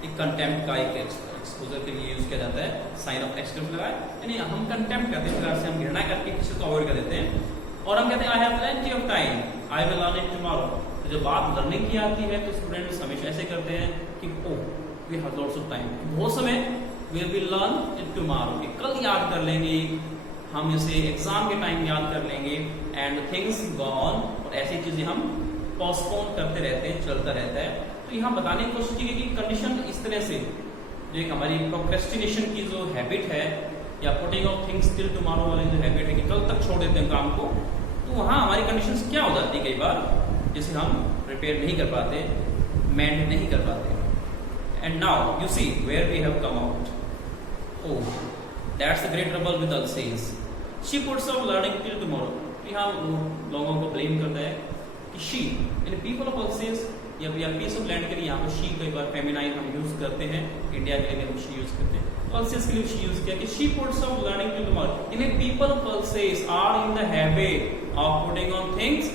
एक कंटेम्प्ट का एक एक्सपोजर के लिए यूज किया जाता है, साइन ऑफ एक्सक्लूजन लगाया, यानी हम कंटेम्प्ट करते हैं, इस प्रकार से हम घृणा करके किसी को अवॉइड कर देते हैं। और हम कहते हैं I have plenty of time, I will learn it tomorrow. तो जब बात लर्निंग की आती है तो स्टूडेंट्स हमेशा ऐसे करते हैं कि oh we have lots of time, बहुत समय, we will learn it tomorrow, कि कल याद कर लेंगे, हम इसे एग्जाम के टाइम याद कर लेंगे, एंड थिंग्स गो ऑन, और ऐसी चीजें हम पोस्टपोन करते रहते हैं, चलता रहता है। तो यहाँ बताने की कोशिश की कि कंडीशन इस तरह से, जो एक हमारी प्रोक्रेस्टिनेशन की जो हैबिट है, या putting off things till tomorrow वाली जो हैबिट है कि कल तक छोड़ देते हैं काम को, तो वहाँ हमारी कंडीशंस क्या हो जाती है कई बार, जिसे हम प्रिपेयर नहीं कर पाते, मेंड नहीं कर पाते। And now you see where we have come out. Oh, that's the great trouble with Ulysses. She puts off learning till tomorrow. यहाँ लोगों को ब्लेम करता है कि she, यानी people of Ulysses, या पीस ऑफ लैंड के लिए यहाँ पर she कई बार फेमिनाइन हम यूज करते हैं, इंडिया के लिए हम she यूज करते हैं, Ulysses के लिए she यूज किया कि she puts off learning till tomorrow. यानी people of Ulysses are in the habit of putting on things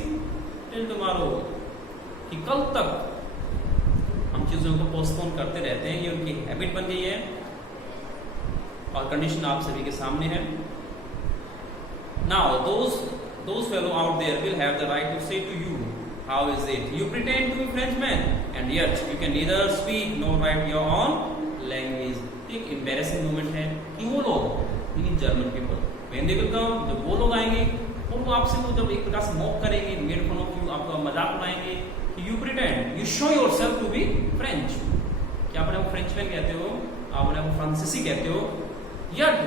till tomorrow, कि कल तक हम चीजों को पोस्टपोन करते रहते हैं, ये उनकी हैबिट बन गई है। और कंडीशन आप सभी के सामने है। Now those fellow out there will have the right to say to you, how is it you pretend to be Frenchmen and yet you can neither speak nor write your own language। एक embarrassing moment है कि वो लोग, German people, when they will come, जब वो लोग आएंगे और वो आपसे वो जब एक प्रकार से मॉक करेंगे, मेड फन ऑफ यू, आपका मजाक उड़ाएंगे कि you pretend, you show yourself to be French, क्या आप अपने को फ्रेंचमैन कहते हो, आप अपने को फ्रांसीसी कहते हो, yet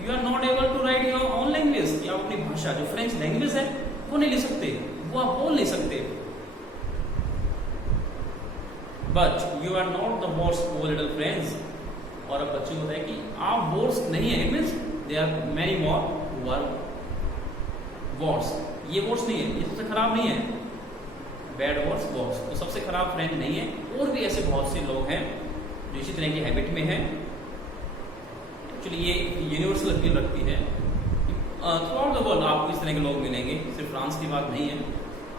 you are not able to write your own language, कि आप अपनी भाषा जो फ्रेंच लैंग्वेज है वो नहीं लिख सकते, वो आप बोल नहीं सकते। But you are not the worst, poor little friends। और अब बच्चों को बताया कि आप worst नहीं है, it means there are many more who are worse। ये worst नहीं है, ये सबसे खराब नहीं है, bad worst worst, तो सबसे खराब फ्रेंड नहीं है। और भी ऐसे बहुत से लोग हैं जो इसी तरह की हैबिट में है। एक्चुअली ये यूनिवर्सल अपील रखती है, थ्रू आउट द वर्ल्ड आपको इस तरह के लोग मिलेंगे, सिर्फ फ्रांस की बात नहीं है,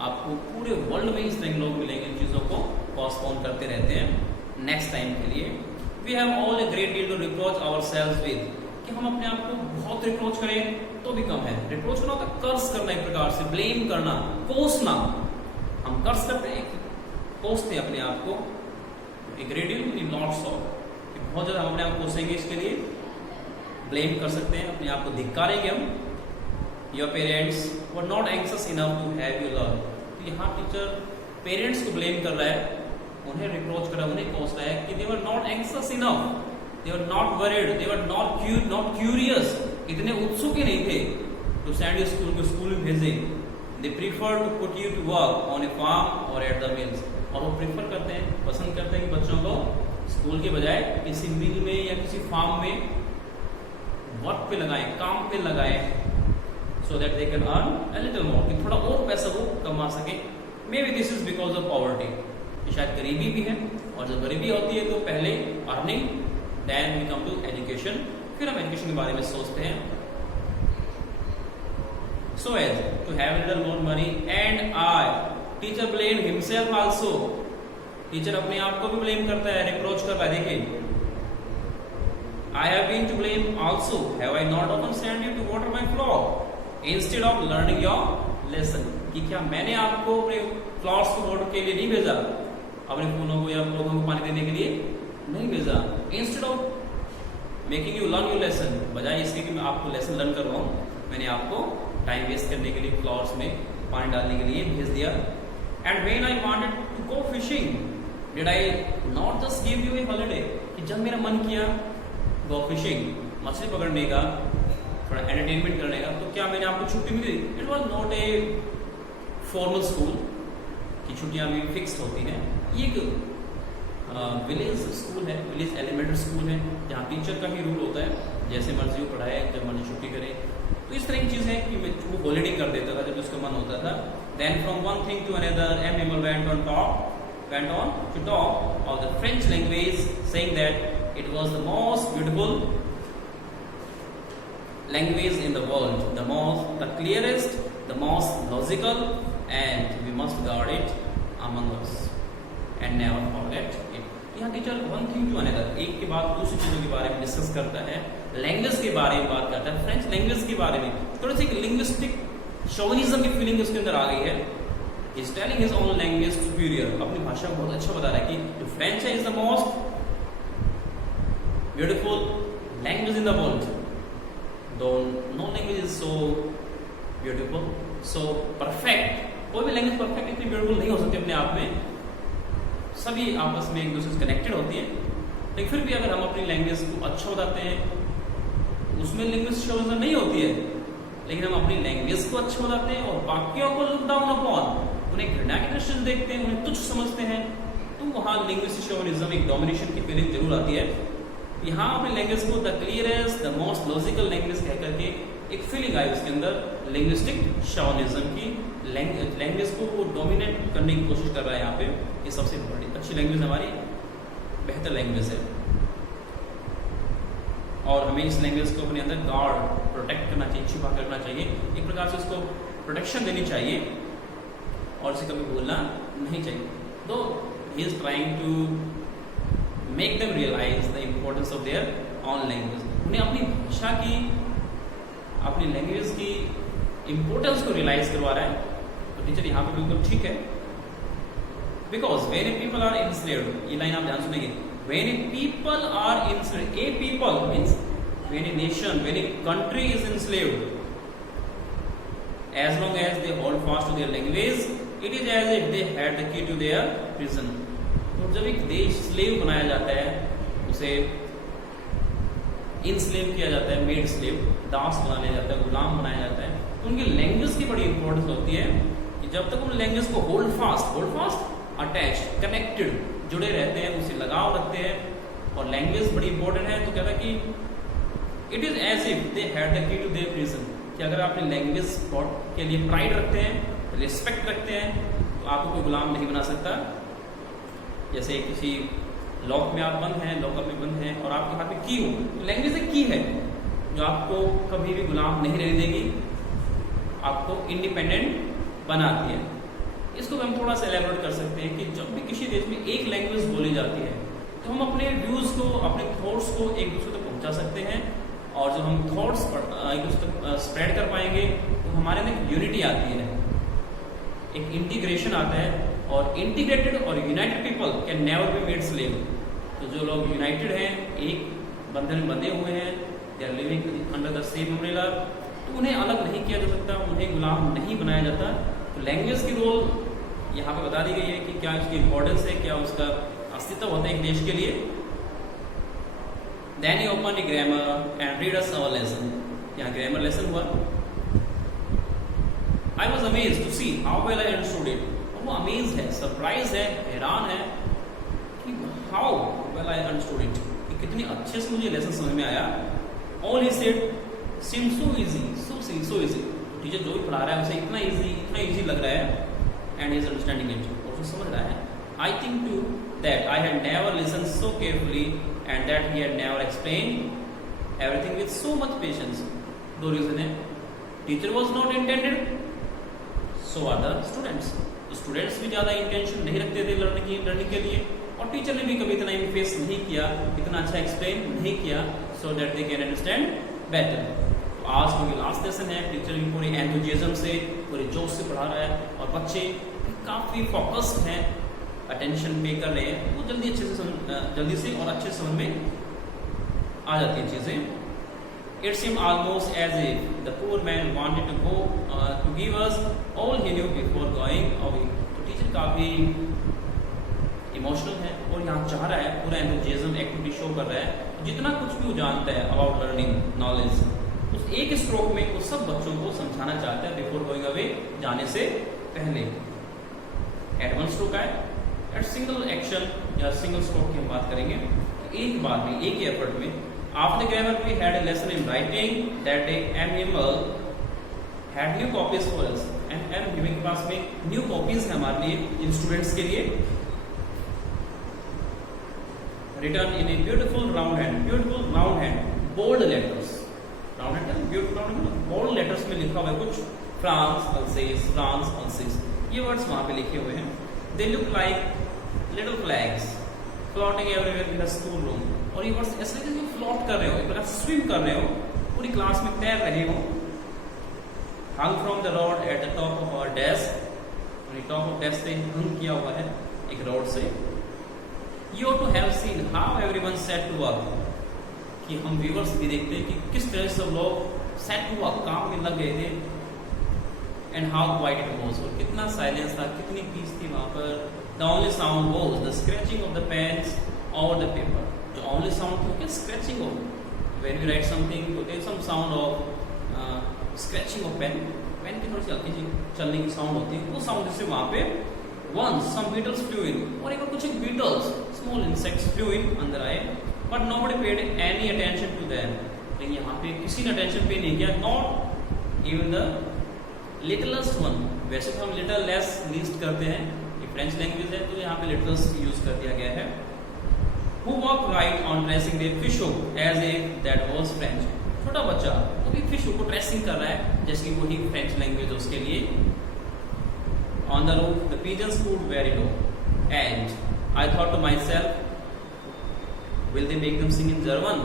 आपको पूरे वर्ल्ड में इस तरह के लोग मिलेंगे, इन चीज़ों को पोस्टपोन करते रहते हैं नेक्स्ट टाइम के लिए। We have all a great deal to reproach ourselves with, कि हम अपने आप को बहुत रिप्रोच करें तो भी कम है। रिप्रोच करना होता है कर्स करना, एक प्रकार से ब्लेम करना, कोसना। हम कर्स करते हैं, कोसते हैं अपने आप को, एक great deal in lots of, बहुत ज़्यादा हम अपने आप कोसेंगे, इसके लिए ब्लेम कर सकते हैं, अपने आप को धिक्कारेंगे हम। Your parents were not anxious enough to have you learn, तो यहाँ टीचर पेरेंट्स को ब्लेम कर रहा है, उन्हें रिप्रोच कर रहा है, उन्हें कोस रहा है कि they were not anxious enough, they were not worried, they were not curious, इतने उत्सुक ही नहीं थे टू सेंड यू स्कूल, को स्कूल में भेजे। They prefer to put you to work on a farm और एट द मिल्स, और वो प्रीफर करते हैं, पसंद करते हैं कि बच्चों को स्कूल के बजाय किसी मिल में या किसी फार्म में वर्क पे लगाएं, काम पे लगाएं, सो that they can earn a little मोर, कि थोड़ा और पैसा वो कमा सके। May be this is because of poverty, कि शायद गरीबी भी है, और जब गरीबी होती है तो पहले earning, then we come to education, फिर हम एजुकेशन के बारे में सोचते हैं। So as to have a little more money and I, teacher blame himself also, teacher अपने आप को भी ब्लेम करता है, रिप्रोच करता है। देखिए, I have been to blame also. Have I not often sent you to water my flock instead of learning your lesson? कि क्या मैंने आपको अपने फ्लावर्स को वाटर के लिए नहीं भेजा, अपने फूलों को या पौधों को पानी देने के लिए नहीं भेजा? Instead of making you learn your lesson, बजाय इसके कि मैं आपको लेसन लर्न कर रहा हूँ, मैंने आपको टाइम वेस्ट करने के लिए फ्लावर्स में पानी डालने के लिए भेज दिया। And when I wanted to go fishing, did I not just give you a holiday? कि जब मेरा मन किया गो फिशिंग, मछली पकड़ने का, थोड़ा एंटरटेनमेंट करने का, तो क्या मैंने आपको छुट्टी मिली? It was not a formal school की छुट्टियां भी फिक्स होती हैं। ये एक विलेज स्कूल है, विलेज एलिमेंट्री स्कूल है, जहाँ टीचर का ही रूल होता है, जैसे मर्जी वो पढ़ाए, जब मर्जी छुट्टी करे। तो इस तरह की चीज़ है कि मैं वो हॉलीडे कर देता था जब उसका मन होता था। Then from one thing to another M went on to talk of the French language, saying that it was the most beautiful language in the world, the clearest, the most logical, and we must guard it among us and never forget it. यहाँ teacher one thing to another, एक के बाद दूसरी चीजों के बारे में discuss करता है, लैंग्वेज के बारे में बात करता है, फ्रेंच लैंग्वेज के बारे में। थोड़ी सी लिंग्विस्टिक शोविनिज्म की फीलिंग उसके अंदर आ गई है। He's telling his own language superior, अपनी भाषा को बहुत अच्छा बता रहा है कि जो फ्रेंच है is the most beautiful language in the world, though no language is so beautiful, so perfect. कोई भी लैंग्वेज परफेक्ट इतनी ब्यूटीफुल नहीं हो सकती अपने आप में, सभी आपस में एक दूसरे से कनेक्टेड होती है। लेकिन फिर भी अगर हम अपनी लैंग्वेज को अच्छा बताते हैं, उसमें लैंग्वेज शोविज्म नहीं होती है, लेकिन हम अपनी लैंग्वेज को अच्छा बताते हैं और बाकियों को लुक डाउन अपॉन, उन्हें घृणा की दृष्टि से देखते हैं, उन्हें तुच्छ समझते हैं, तो वहाँ लिंग्विस्टिक शोविनिज्म, एक डोमिनेशन की फीलिंग जरूर आती है। यहाँ अपने लैंग्वेज को the clearest, the most logical language कह करके एक फीलिंग आई उसके अंदर लिंग्विस्टिक शोविनिज्म की। लैंग्वेज को वो डोमिनेट करने की कोशिश कर रहा है यहाँ पे, ये सबसे बड़ी अच्छी लैंग्वेज हमारी, बेहतर लैंग्वेज है, और हमें इस लैंग्वेज को अपने अंदर गार्ड, प्रोटेक्ट करना चाहिए, छिपा करना चाहिए, एक प्रकार से उसको प्रोटेक्शन देनी चाहिए और इसे कभी भूलना नहीं चाहिए। तो he is trying to make them realise the importance of their own language, उन्हें अपनी भाषा की, अपनी लैंग्वेज की इम्पोर्टेंस को रियलाइज करवा रहा है। तो टीचर यहाँ पे बिल्कुल ठीक है, because when people are enslaved, ये लाइन आप ध्यान सुनेंगे, when people are enslaved, a people means when a nation, when a country is enslaved, as long as they hold fast to their language, it is as if they had the key to their prison. तो जब एक देश slave बनाया जाता है, उसे enslave किया जाता है, मेड स्लेव, दास बनाया जाता है, गुलाम बनाया जाता है, तो उनकी लैंग्वेज की बड़ी इंपॉर्टेंस होती है कि जब तक उन लैंग्वेज को होल्ड फास्ट, अटैच्ड, कनेक्टेड, जुड़े रहते हैं, उसे लगाव रखते हैं, और लैंग्वेज बड़ी इंपॉर्टेंट है। तो कहता है कि it is as if they had the key to their prison, कि अगर आप अपनी लैंग्वेज के लिए प्राइड रखते हैं, रिस्पेक्ट रखते हैं, तो आपको कोई गुलाम नहीं बना सकता। जैसे किसी लॉक में आप बंद हैं, लॉकअप में बंद हैं, और आपके हाथ में की हो, तो लैंग्वेज एक की है जो आपको कभी भी गुलाम नहीं रहने देगी, आपको इंडिपेंडेंट बनाती है। इसको हम थोड़ा सा एलेबोरेट कर सकते हैं कि जब भी किसी देश में एक लैंग्वेज बोली जाती है, तो हम अपने व्यूज को, अपने थॉट्स को एक दूसरे तक पहुंचा सकते हैं, और जब हम थॉट्स एक दूसरे तक स्प्रेड कर पाएंगे, तो हमारे अंदर यूनिटी आती है, एक इंटीग्रेशन आता है, और इंटीग्रेटेड और United people can never be made slave. तो जो लोग यूनाइटेड हैं, एक बंधन में बंधे हुए हैं, they are living under the same umbrella, तो उन्हें अलग नहीं किया जा सकता, उन्हें गुलाम नहीं बनाया जाता। तो लैंग्वेज की रोल यहाँ पे बता दी गई है कि क्या इसकी इंपॉर्टेंस है, क्या उसका अस्तित्व होता है एक देश के लिए। Then he opened the grammar and read us our lesson. यहाँ ग्रामर लेसन हुआ। I was amazed to see how well I understood it. और वो अमेज है, सरप्राइज है, हैरान है कि how well I understood it, कि कितनी अच्छे से मुझे लेसन समझ में आया. All he said seem so easy, so easy. Teacher जो भी पढ़ा रहा है उसे इतना इजी लग रहा है, एंड इज अंडरस्टैंडिंग इट, और उसे समझ रहा है. I think too that I had never listen so carefully and that he had never explain everything with so much patience. दो रीजन है. Teacher was not intended, so are the students. Students भी ज्यादा intention नहीं रखते थे learning के लिए, और टीचर ने भी कभी इतना फेस नहीं किया, इतना अच्छा एक्सप्लेन नहीं किया, सो that they can understand better. तो आज क्योंकि लास्ट लेसन है, टीचर भी पूरे एंथुजियाज्म से, पूरे जोश से पढ़ा रहा है, और बच्चे काफी फोकस्ड हैं, अटेंशन पे कर रहे हैं, वो जल्दी से और अच्छे समझ में आ जाती हैं चीजें. It seemed almost as if the poor man wanted to go to give us all he knew before going away. तो टीचर काफी इमोशनल है और यहाँ चाह रहा है, पूरा एंथुजियाज्म एक्टिविटी शो कर रहा है, जितना कुछ भी वो जानता है अबाउट लर्निंग नॉलेज, उस एक स्ट्रोक में वो सब बच्चों को समझाना चाहता है बिफोर गोइंग अवे, जाने से पहले. एट वन स्ट्रोक है, एट सिंगल एक्शन या सिंगल स्ट्रोक की हम बात करेंगे. एक बार में, एक ही एफर्ट में. After the grammar, we had a lesson in writing that day. M. Himal had new copies for us. And M. Himal के पास में new copies है हमारे लिए, इन स्टूडेंट्स के लिए. Written in a beautiful round hand, bold letters. Round hand, beautiful round hand, bold letters में लिखा हुआ है कुछ. France, Alsace. ये words वहाँ पे लिखे हुए हैं. They look like little flags floating everywhere in the school room. और ये वर्ड्स ऐसे जैसे फ्लोट कर रहे हो, एक प्रकार स्विम कर रहे हो, पूरी क्लास में तैर रहे हो. Hung from the rod at the top of our desk, top of desk से हंग किया हुआ है एक रॉड से. You to have seen how everyone set to work, कि हम व्यूअर्स भी देखते हैं कि किस तरह से लोग सेट टू वर्क, काम में लग गए थे. And how quiet it was, और कितना साइलेंस था, कितनी पीस थी वहां पर. The only sound was the scratching of the pens over the paper. जो ओनली साउंड थी, scratching of, when we write something तो there some sound of scratching of pen की थोड़ी सी हल्की सी चलने की साउंड होती है, वो साउंड जिससे वहां पे once some beetles flew in, और एक कुछ beetles, small insects flew in, अंदर आए. But nobody paid any attention to them, लेकिन यहाँ पे किसी ने अटेंशन पे नहीं किया. Not even the littlest one. वैसे तो हम लिटल लेस लीस्ट करते हैं, ये फ्रेंच लैंग्वेज है तो यहाँ पे लिटल्स यूज कर दिया गया है. Who walked right on dressing their fish hook as if that was French. छोटा बच्चा वो भी फिश को ड्रेसिंग कर रहा है जैसे कि वही फ्रेंच लैंग्वेज उसके लिए. On the roof the pigeons cooed very low and I thought to myself, will they make them sing in German?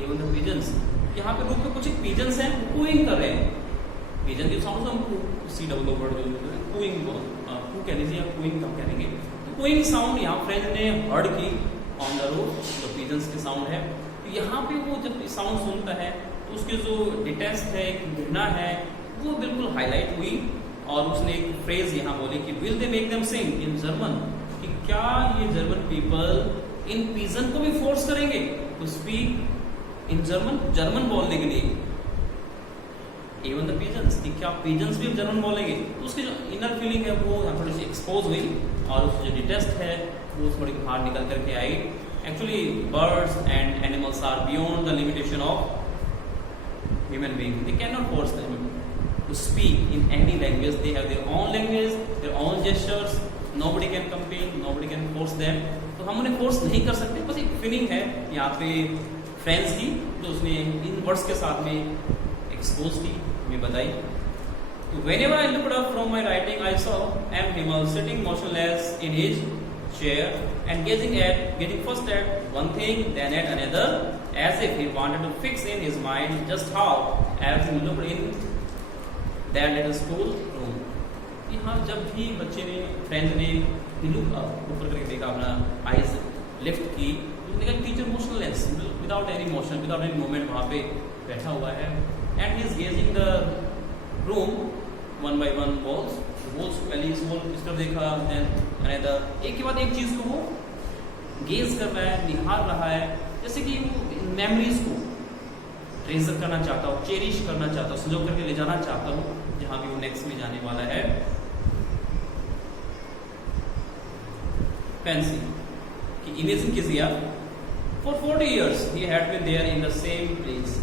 Even the pigeons. यहाँ पे रूफ पे कुछ pigeons हैं, cooing कर रहे हैं. pigeon की साउंड हम सी डबल वर्ड जो cooing कू कह लीजिए, cooing कब कहेंगे. cooing साउंड यहाँ फ्रेंच ने हर्ड की ऑन द रूफ, जो पिजन्स के साउंड है. तो यहाँ पे वो जब साउंड सुनता है तो उसके जो डिटेस्ट है, घृणा है, वो बिल्कुल हाईलाइट हुई. और उसने एक फ्रेज यहाँ बोली कि will they make them sing in German, कि क्या ये जर्मन पीपल इन पिजन को भी फोर्स करेंगे टू स्पीक इन जर्मन बोलने के लिए. इवन द पिजन्स, कि क्या पिजन्स भी जर्मन बोलेंगे. तो उसकी जो इनर फीलिंग है वो यहाँ थोड़ी सी एक्सपोज हुई, और उसकी जो डिटेस्ट है वो थोड़ी बाहर निकल करके आई. Actually birds and animals are beyond the limitation of human being. They can not force them to speak in any language. They have their own language, their own gestures. Nobody can compel, nobody can force them. तो हम उन्हें force नहीं कर सकते. बस एक feeling है यहाँ पे फ्रेंड्स की, जो उसने इन वर्ड्स के साथ में एक्सपोज की, हमें बताई. Whenever I looked up from my writing, I saw M. Himal sitting motionless in his chair and gazing first at one thing, then at another, as if he wanted to fix in his mind just how everything looked in that little school room. यहाँ जब भी बच्चे ने, friend ने look ऊपर करके देखा, अपना आईज लिफ्ट की, तो देखा teacher motionless, without any motion, without any movement वहाँ पे बैठा हुआ है. And he is gazing the room one by one walls. पहले इस वॉल इस तरफ देखा, अनदर, एक के बाद एक चीज को वो गेज कर रहा है, निहार रहा है, जैसे कि वो मेमोरीज को ट्रेजर करना चाहता हूँ, चेरिश करना चाहता हूँ, संजो करके ले जाना चाहता हूँ जहां भी वो नेक्स्ट में जाने वाला है. फैंसी की इमेजिंग कीजिए आप For 40 years he had been there in the same place.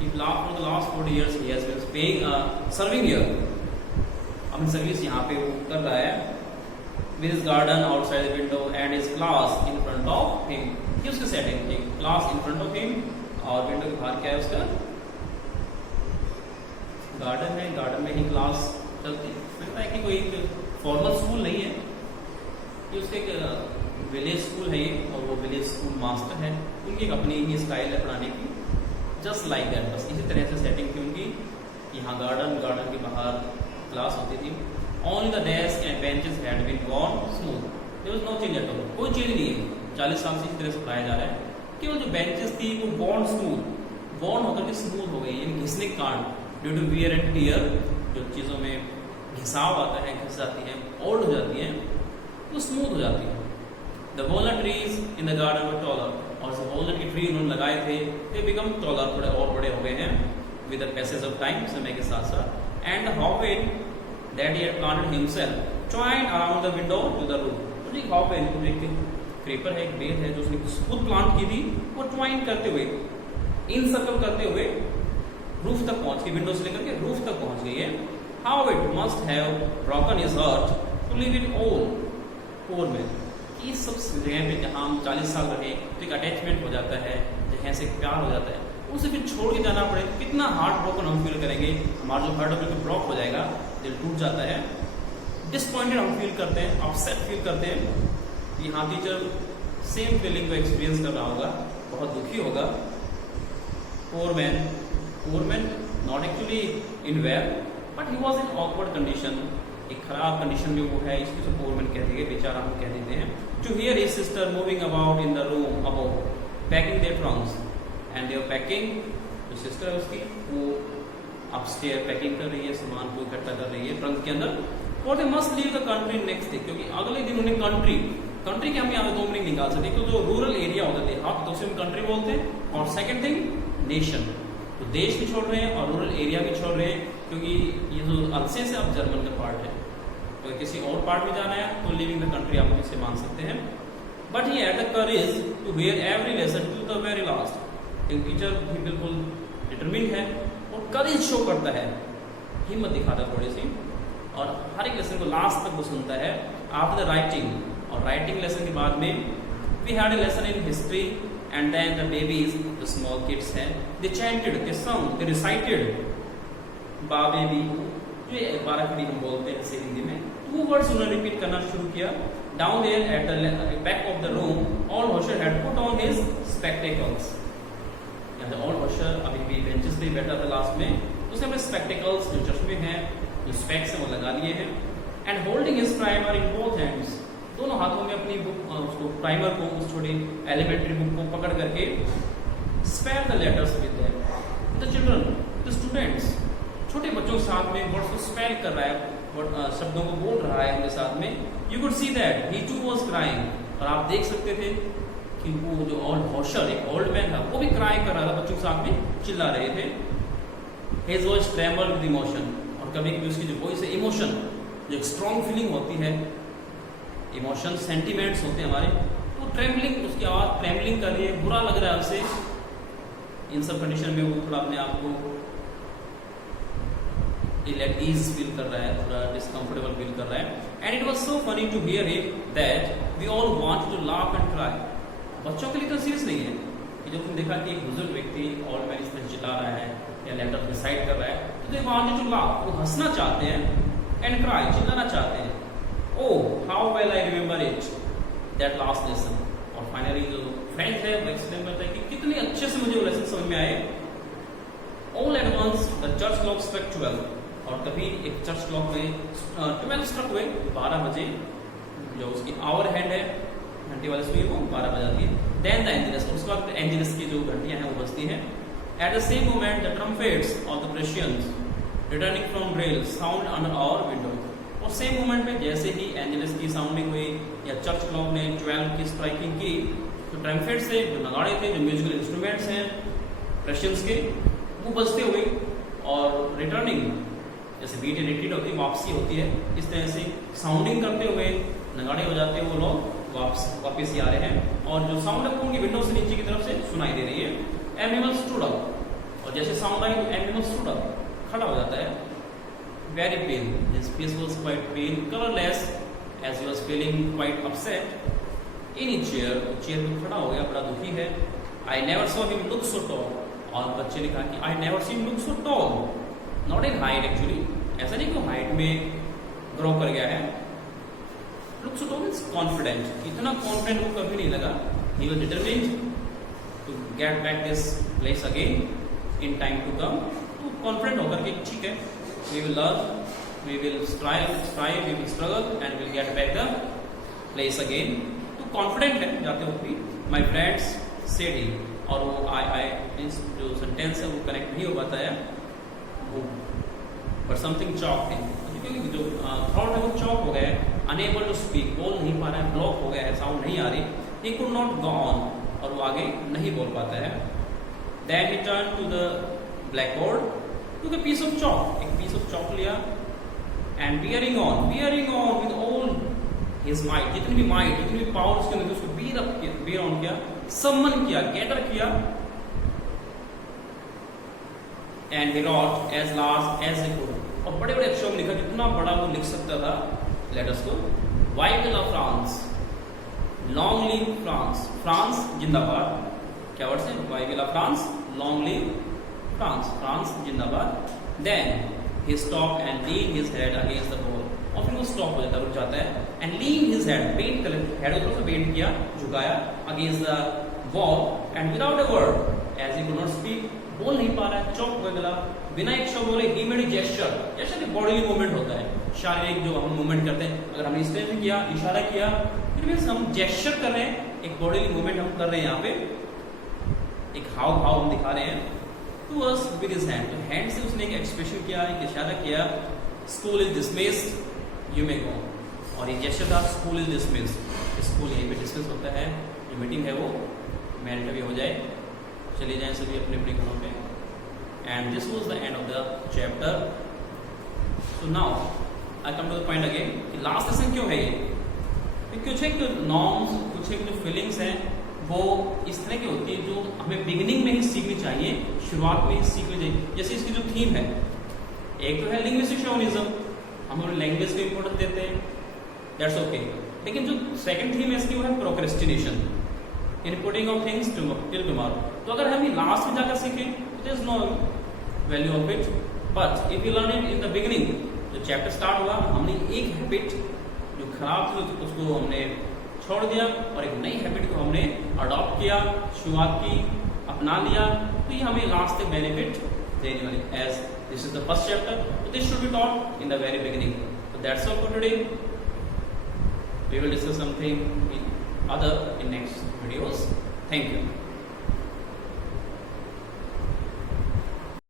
For the last 40 years he has been serving here. अपनी सर्विस यहाँ पे वो कर रहा है. With his garden outside the window and his class in front of him. ये उसकी setting थी. Class in front of him और विंडो के बाहर क्या है उसका गार्डन है. गार्डन में ही क्लास चलती. लगता है कि कोई फॉर्मल स्कूल नहीं है. ये उसके एक विलेज स्कूल है ये, और वो विलेज स्कूल मास्टर है. उनकी एक अपनी ही स्टाइल है पढ़ाने की. जस्ट लाइक दैट, बस इसी तरह से सेटिंग थी उनकी. यहाँ गार्डन के बाहर क्लास होती थी. Only the desk and benches had been gone smooth. There was no change at all. कोई चेंज नहीं है. 40 साल से इस तरह से पढ़ाया जा रहा है. केवल जो बेंचेस थी वो बॉन्ड स्मूथ, बॉन्ड होकर के स्मूथ हो गई. यानी घिसने के कारण, due to wear and tear, जो चीज़ों में घिसाव आता है, घिस जाती है, ओल्ड हो जाती है, वो स्मूथ हो जाती है. The walnut trees in the garden were taller. और जो walnut के ट्री उन्होंने लगाए थे, they become taller, थोड़े और बड़े हो गए हैं with the passage of time, समय के साथ साथ. And the hawthorn that he had planted himself twined around the window to the roof. तो एक hawthorn, एक क्रीपर है, एक बेल है जो उसने खुद प्लांट की थी, वो ट्वाइन करते हुए, इन सर्कल करते हुए रूफ तक पहुंच गई. विंडो से लेकर के रूफ तक पहुंच गई है. How it must have broken his heart to live in all poor men. इस सब जगह पे जहाँ हम 40 साल रहे तो एक अटैचमेंट हो जाता है, जहाँ से प्यार हो जाता है, उसे फिर छोड़ के जाना पड़े तो कितना हार्ट ब्रोकन हम फील करेंगे. हमारा जो हार्ट बिल्कुल ब्लॉक हो जाएगा, दिल टूट जाता है, डिसपॉइंटेड हम फील करते हैं, अपसेट फील करते हैं. यहाँ टीचर सेम फीलिंग को एक्सपीरियंस कर रहा होगा, बहुत दुखी होगा. Poor man not actually in well but he was in awkward condition. एक खराब कंडीशन में वो है, इसकी तो पोर मैन कह देंगे, बेचारा हम कह देते हैं. To hear his sister moving about in the room above, packing their trunks, and they were packing. जो सिस्टर है उसकी, वो अपस्टेयर पैकिंग कर रही है, सामान को इकट्ठा कर रही है ट्रंक के अंदर. For they must leave the country next day, क्योंकि अगले दिन उन्हें कंट्री के हम यहाँ पे 2 मीनिंग निकाल सकते हैं. क्योंकि जो रूरल एरिया होते थे, हाँ, तो उसे हम कंट्री बोलते हैं. और सेकंड थिंग नेशन, तो देश भी छोड़ रहे हैं और रूरल एरिया भी छोड़ रहे हैं, क्योंकि ये जो अल्सेंस है अब जर्मन का पार्ट है. तो किसी और पार्ट में जाना है तो लिविंग द कंट्री आप इसे मान सकते हैं. But he had the courage to hear every lesson to the very last. एक टीचर भी बिल्कुल डिटरमिन्ड है और करेज शो करता है, हिम्मत दिखाता है थोड़ी सी, और हर एक लेसन को लास्ट तक वो सुनता है. आफ्टर द राइटिंग, और राइटिंग लेसन के बाद में we had a lesson in history. And then the babies, जो स्मॉल किड्स हैं, they chanted, they song, they recited ba baby, जो 12 कड़ी हम बोलते हैं हिंदी में. वो वर्ड्स उन्होंने रिपीट करना शुरू किया. Down there at the back of the room old Hauser had put on his spectacles. Old Hauser अभी भी बेंचेस पे बैठा था लास्ट में, उसने अपने स्पेक्टेकल्स, जो चश्मे हैं, जो स्पेक्स हैं, वो लगा लिए हैं. And holding his primer in both hands, दोनों हाथों में अपनी बुक, उसको प्राइमर को, उस छोटी एलिमेंट्री बुक को पकड़ करके, spell the letters with them. The children, the students, छोटे बच्चों के साथ में वर्ड्स को स्पेल कर रहा है, शब्दों को बोल रहा है उनके साथ में. You could see that he too was crying, और आप देख सकते थे कि वो जो ओल्ड हॉशर, एक ओल्ड मैन था, वो भी क्राई कर रहा था, बच्चों के साथ में चिल्ला रहे थे. हिज वॉइस ट्रेमल्ड विद इमोशन, और कभी कभी उसकी जो वॉइस है, इमोशन, जो एक स्ट्रॉन्ग फीलिंग होती है, इमोशन सेंटिमेंट्स होते हैं हमारे, वो ट्रेमलिंग, उसकी आवाज़ ट्रेमलिंग कर रही है, बुरा लग रहा है उसे. इन सब कंडीशन में वो थोड़ा अपने आप को एट ईज फील कर रहा है, थोड़ा डिस्कम्फर्टेबल फील कर रहा है. And it was so funny to hear him that we all want to laugh and cry. बच्चों के लिए तो सीरियस नहीं है कि जब तुम देखा कि एक बुजुर्ग व्यक्ति ओल्ड मैन इसमें चिल्ला रहा है या लेटर डिसाइड कर रहा है, तो दे वांट टू लाफ, वो हंसना चाहते हैं, एंड क्राई, चिल्लाना चाहते हैं. Oh how well I remember it, that last lesson. और फाइनली जो फ्रेंड है वो एक्सप्लेन करता है कि कितने अच्छे से मुझे वो लेसन समझ में आए. All at once the church clock struck 12, और कभी एक चर्च क्लॉक में 12 स्ट्रक हुए, 12 बजे, जो उसकी आवर हैंड है, घंटे वाले सुई, वो 12 बजाती है. देन द एंजेलस, उसके बाद एंजेलस की जो घंटियां हैं वो बजती हैं. At the same moment the trumpets of the Prussians returning from drill sound under our window. और सेम मोमेंट में जैसे ही एंजेलस की साउंडिंग हुई या चर्च क्लॉक ने 12 की स्ट्राइकिंग की, तो ट्रम्पेट से, जो नगाड़े थे, जो म्यूजिकल इंस्ट्रूमेंट्स हैं प्रेशियंस के, वो बजते हुए, और रिटर्निंग, जैसे बीट रिट्रीट होती है, वापसी होती है, इस तरह से साउंडिंग करते हुए, नगाड़े हो जाते हैं वो लोग वापस ही आ रहे हैं और जो साउंड है वो उनकी विंडो से नीचे की तरफ से सुनाई दे रही है। एनिमल स्टूड अप, और जैसे साउंड आई तो एनिमल स्टूड अप, खड़ा हो जाता है। Very pale, his face was quite pale, colourless as he was feeling quite upset in a chair पे खड़ा हो गया, बड़ा दुखी है। I never saw him look so tall, और बच्चे ने कहा कि I never see him look so tall, not in height actually, ऐसा नहीं कि हाइट में ग्रो कर गया है। Look so tall means confident, इतना कॉन्फिडेंट वो कभी नहीं लगा। He was determined to get back this place again in time to come. तो कॉन्फिडेंट होकर के ठीक है, we will learn, we will strive, we will struggle and will get back the place again. तो कॉन्फिडेंट है जाते वक्त भी। माई फ्रेंड्स सेड ही, और वो आई जो सेंटेंस है वो कनेक्ट नहीं हो पाता है वो, बट समथिंग चॉक है, क्योंकि जो थॉट है वो चॉक हो गया है, अनेबल टू स्पीक, बोल नहीं पा रहा है, ब्लॉक हो गया है, साउंड नहीं आ रही, he could not go on, और वो आगे नहीं बोल पाता है। Then he turn to the blackboard, to the piece of chalk, एक पीस ऑफ चॉक लिया, and bearing on with all his might, जितनी भी माइट, जितनी भी पावर उसके अंदर, उसको बियर ऑन किया, सम्मन किया, गैदर किया, and he wrote as large as he could, और बड़े बड़े अक्षरों में लिखा, जितना बड़ा वो लिख सकता था लेटर्स को। वाई विल France, long live France, France जिंदाबाद, क्या वर्ड है, वाई विल France, long live France, France जिंदाबाद। Then he stop and lean his head against the wall, और फिर वो स्टॉप हो जाता है, रुक जाता है, and lean his head, bend कर, हेड ऊपर से बेंड किया, झुकाया, against the wall, and without a word, as he could not speak, बोल नहीं पा रहा है, चौक हो गया, बिना एक शब्द बोले, ही मेड जेस्चर, जेस्चर एक बॉडीली मूवमेंट होता है, शारीरिक जो हम मूवमेंट करते हैं, अगर हमने स्टेज में किया, इशारा किया, फिर भी हम जेस्चर कर रहे हैं, एक बॉडीली मूवमेंट हम कर रहे हैं, यहाँ पे एक हाव भाव हम दिखा रहे हैं, to us with his hand, तो हैंड से उसने एक एक्सप्रेशन किया, एक इशारा किया, school is dismissed, you may go, और ये जेस्चर था, स्कूल इज डिसमिस्ड, स्कूल यहीं पे डिसमिस होता है, जो मीटिंग है वो मैंडेटरी हो जाए, चले जाएं सभी अपने अपने घरों पे। And this was the end of the chapter. So now I come to the point again कि लास्ट लेसन क्यों है ये, कुछ एक नॉर्म्स, कुछ एक जो फीलिंग्स हैं वो इस तरह की होती है जो हमें बिगिनिंग में ही सीखनी चाहिए, शुरुआत में ही सीखनी चाहिए। जैसे इसकी जो थीम है, एक तो है लिंग्विस्टिक शोविनिज्म, हम लोग लैंग्वेज को इंपॉर्टेंस देते हैं, दैट्स ओके, लेकिन जो सेकंड थीम है इसकी वो है procrastination, in putting off things till tomorrow. तो अगर हम लास्ट में जाकर सीखें, there is no value of it, but if you learn it in the beginning, जो चैप्टर स्टार्ट हुआ, हमने एक हैबिट जो खराब थी उसको हमने छोड़ दिया और एक नई हैबिट को हमने अडॉप्ट किया, शुरुआत की, अपना लिया, तो ये हमें लास्ट तक बेनिफिट देने वाली, as this is the first chapter, so this should be taught in the very beginning. So that's all for today. We will discuss something other in next videos. Thank you.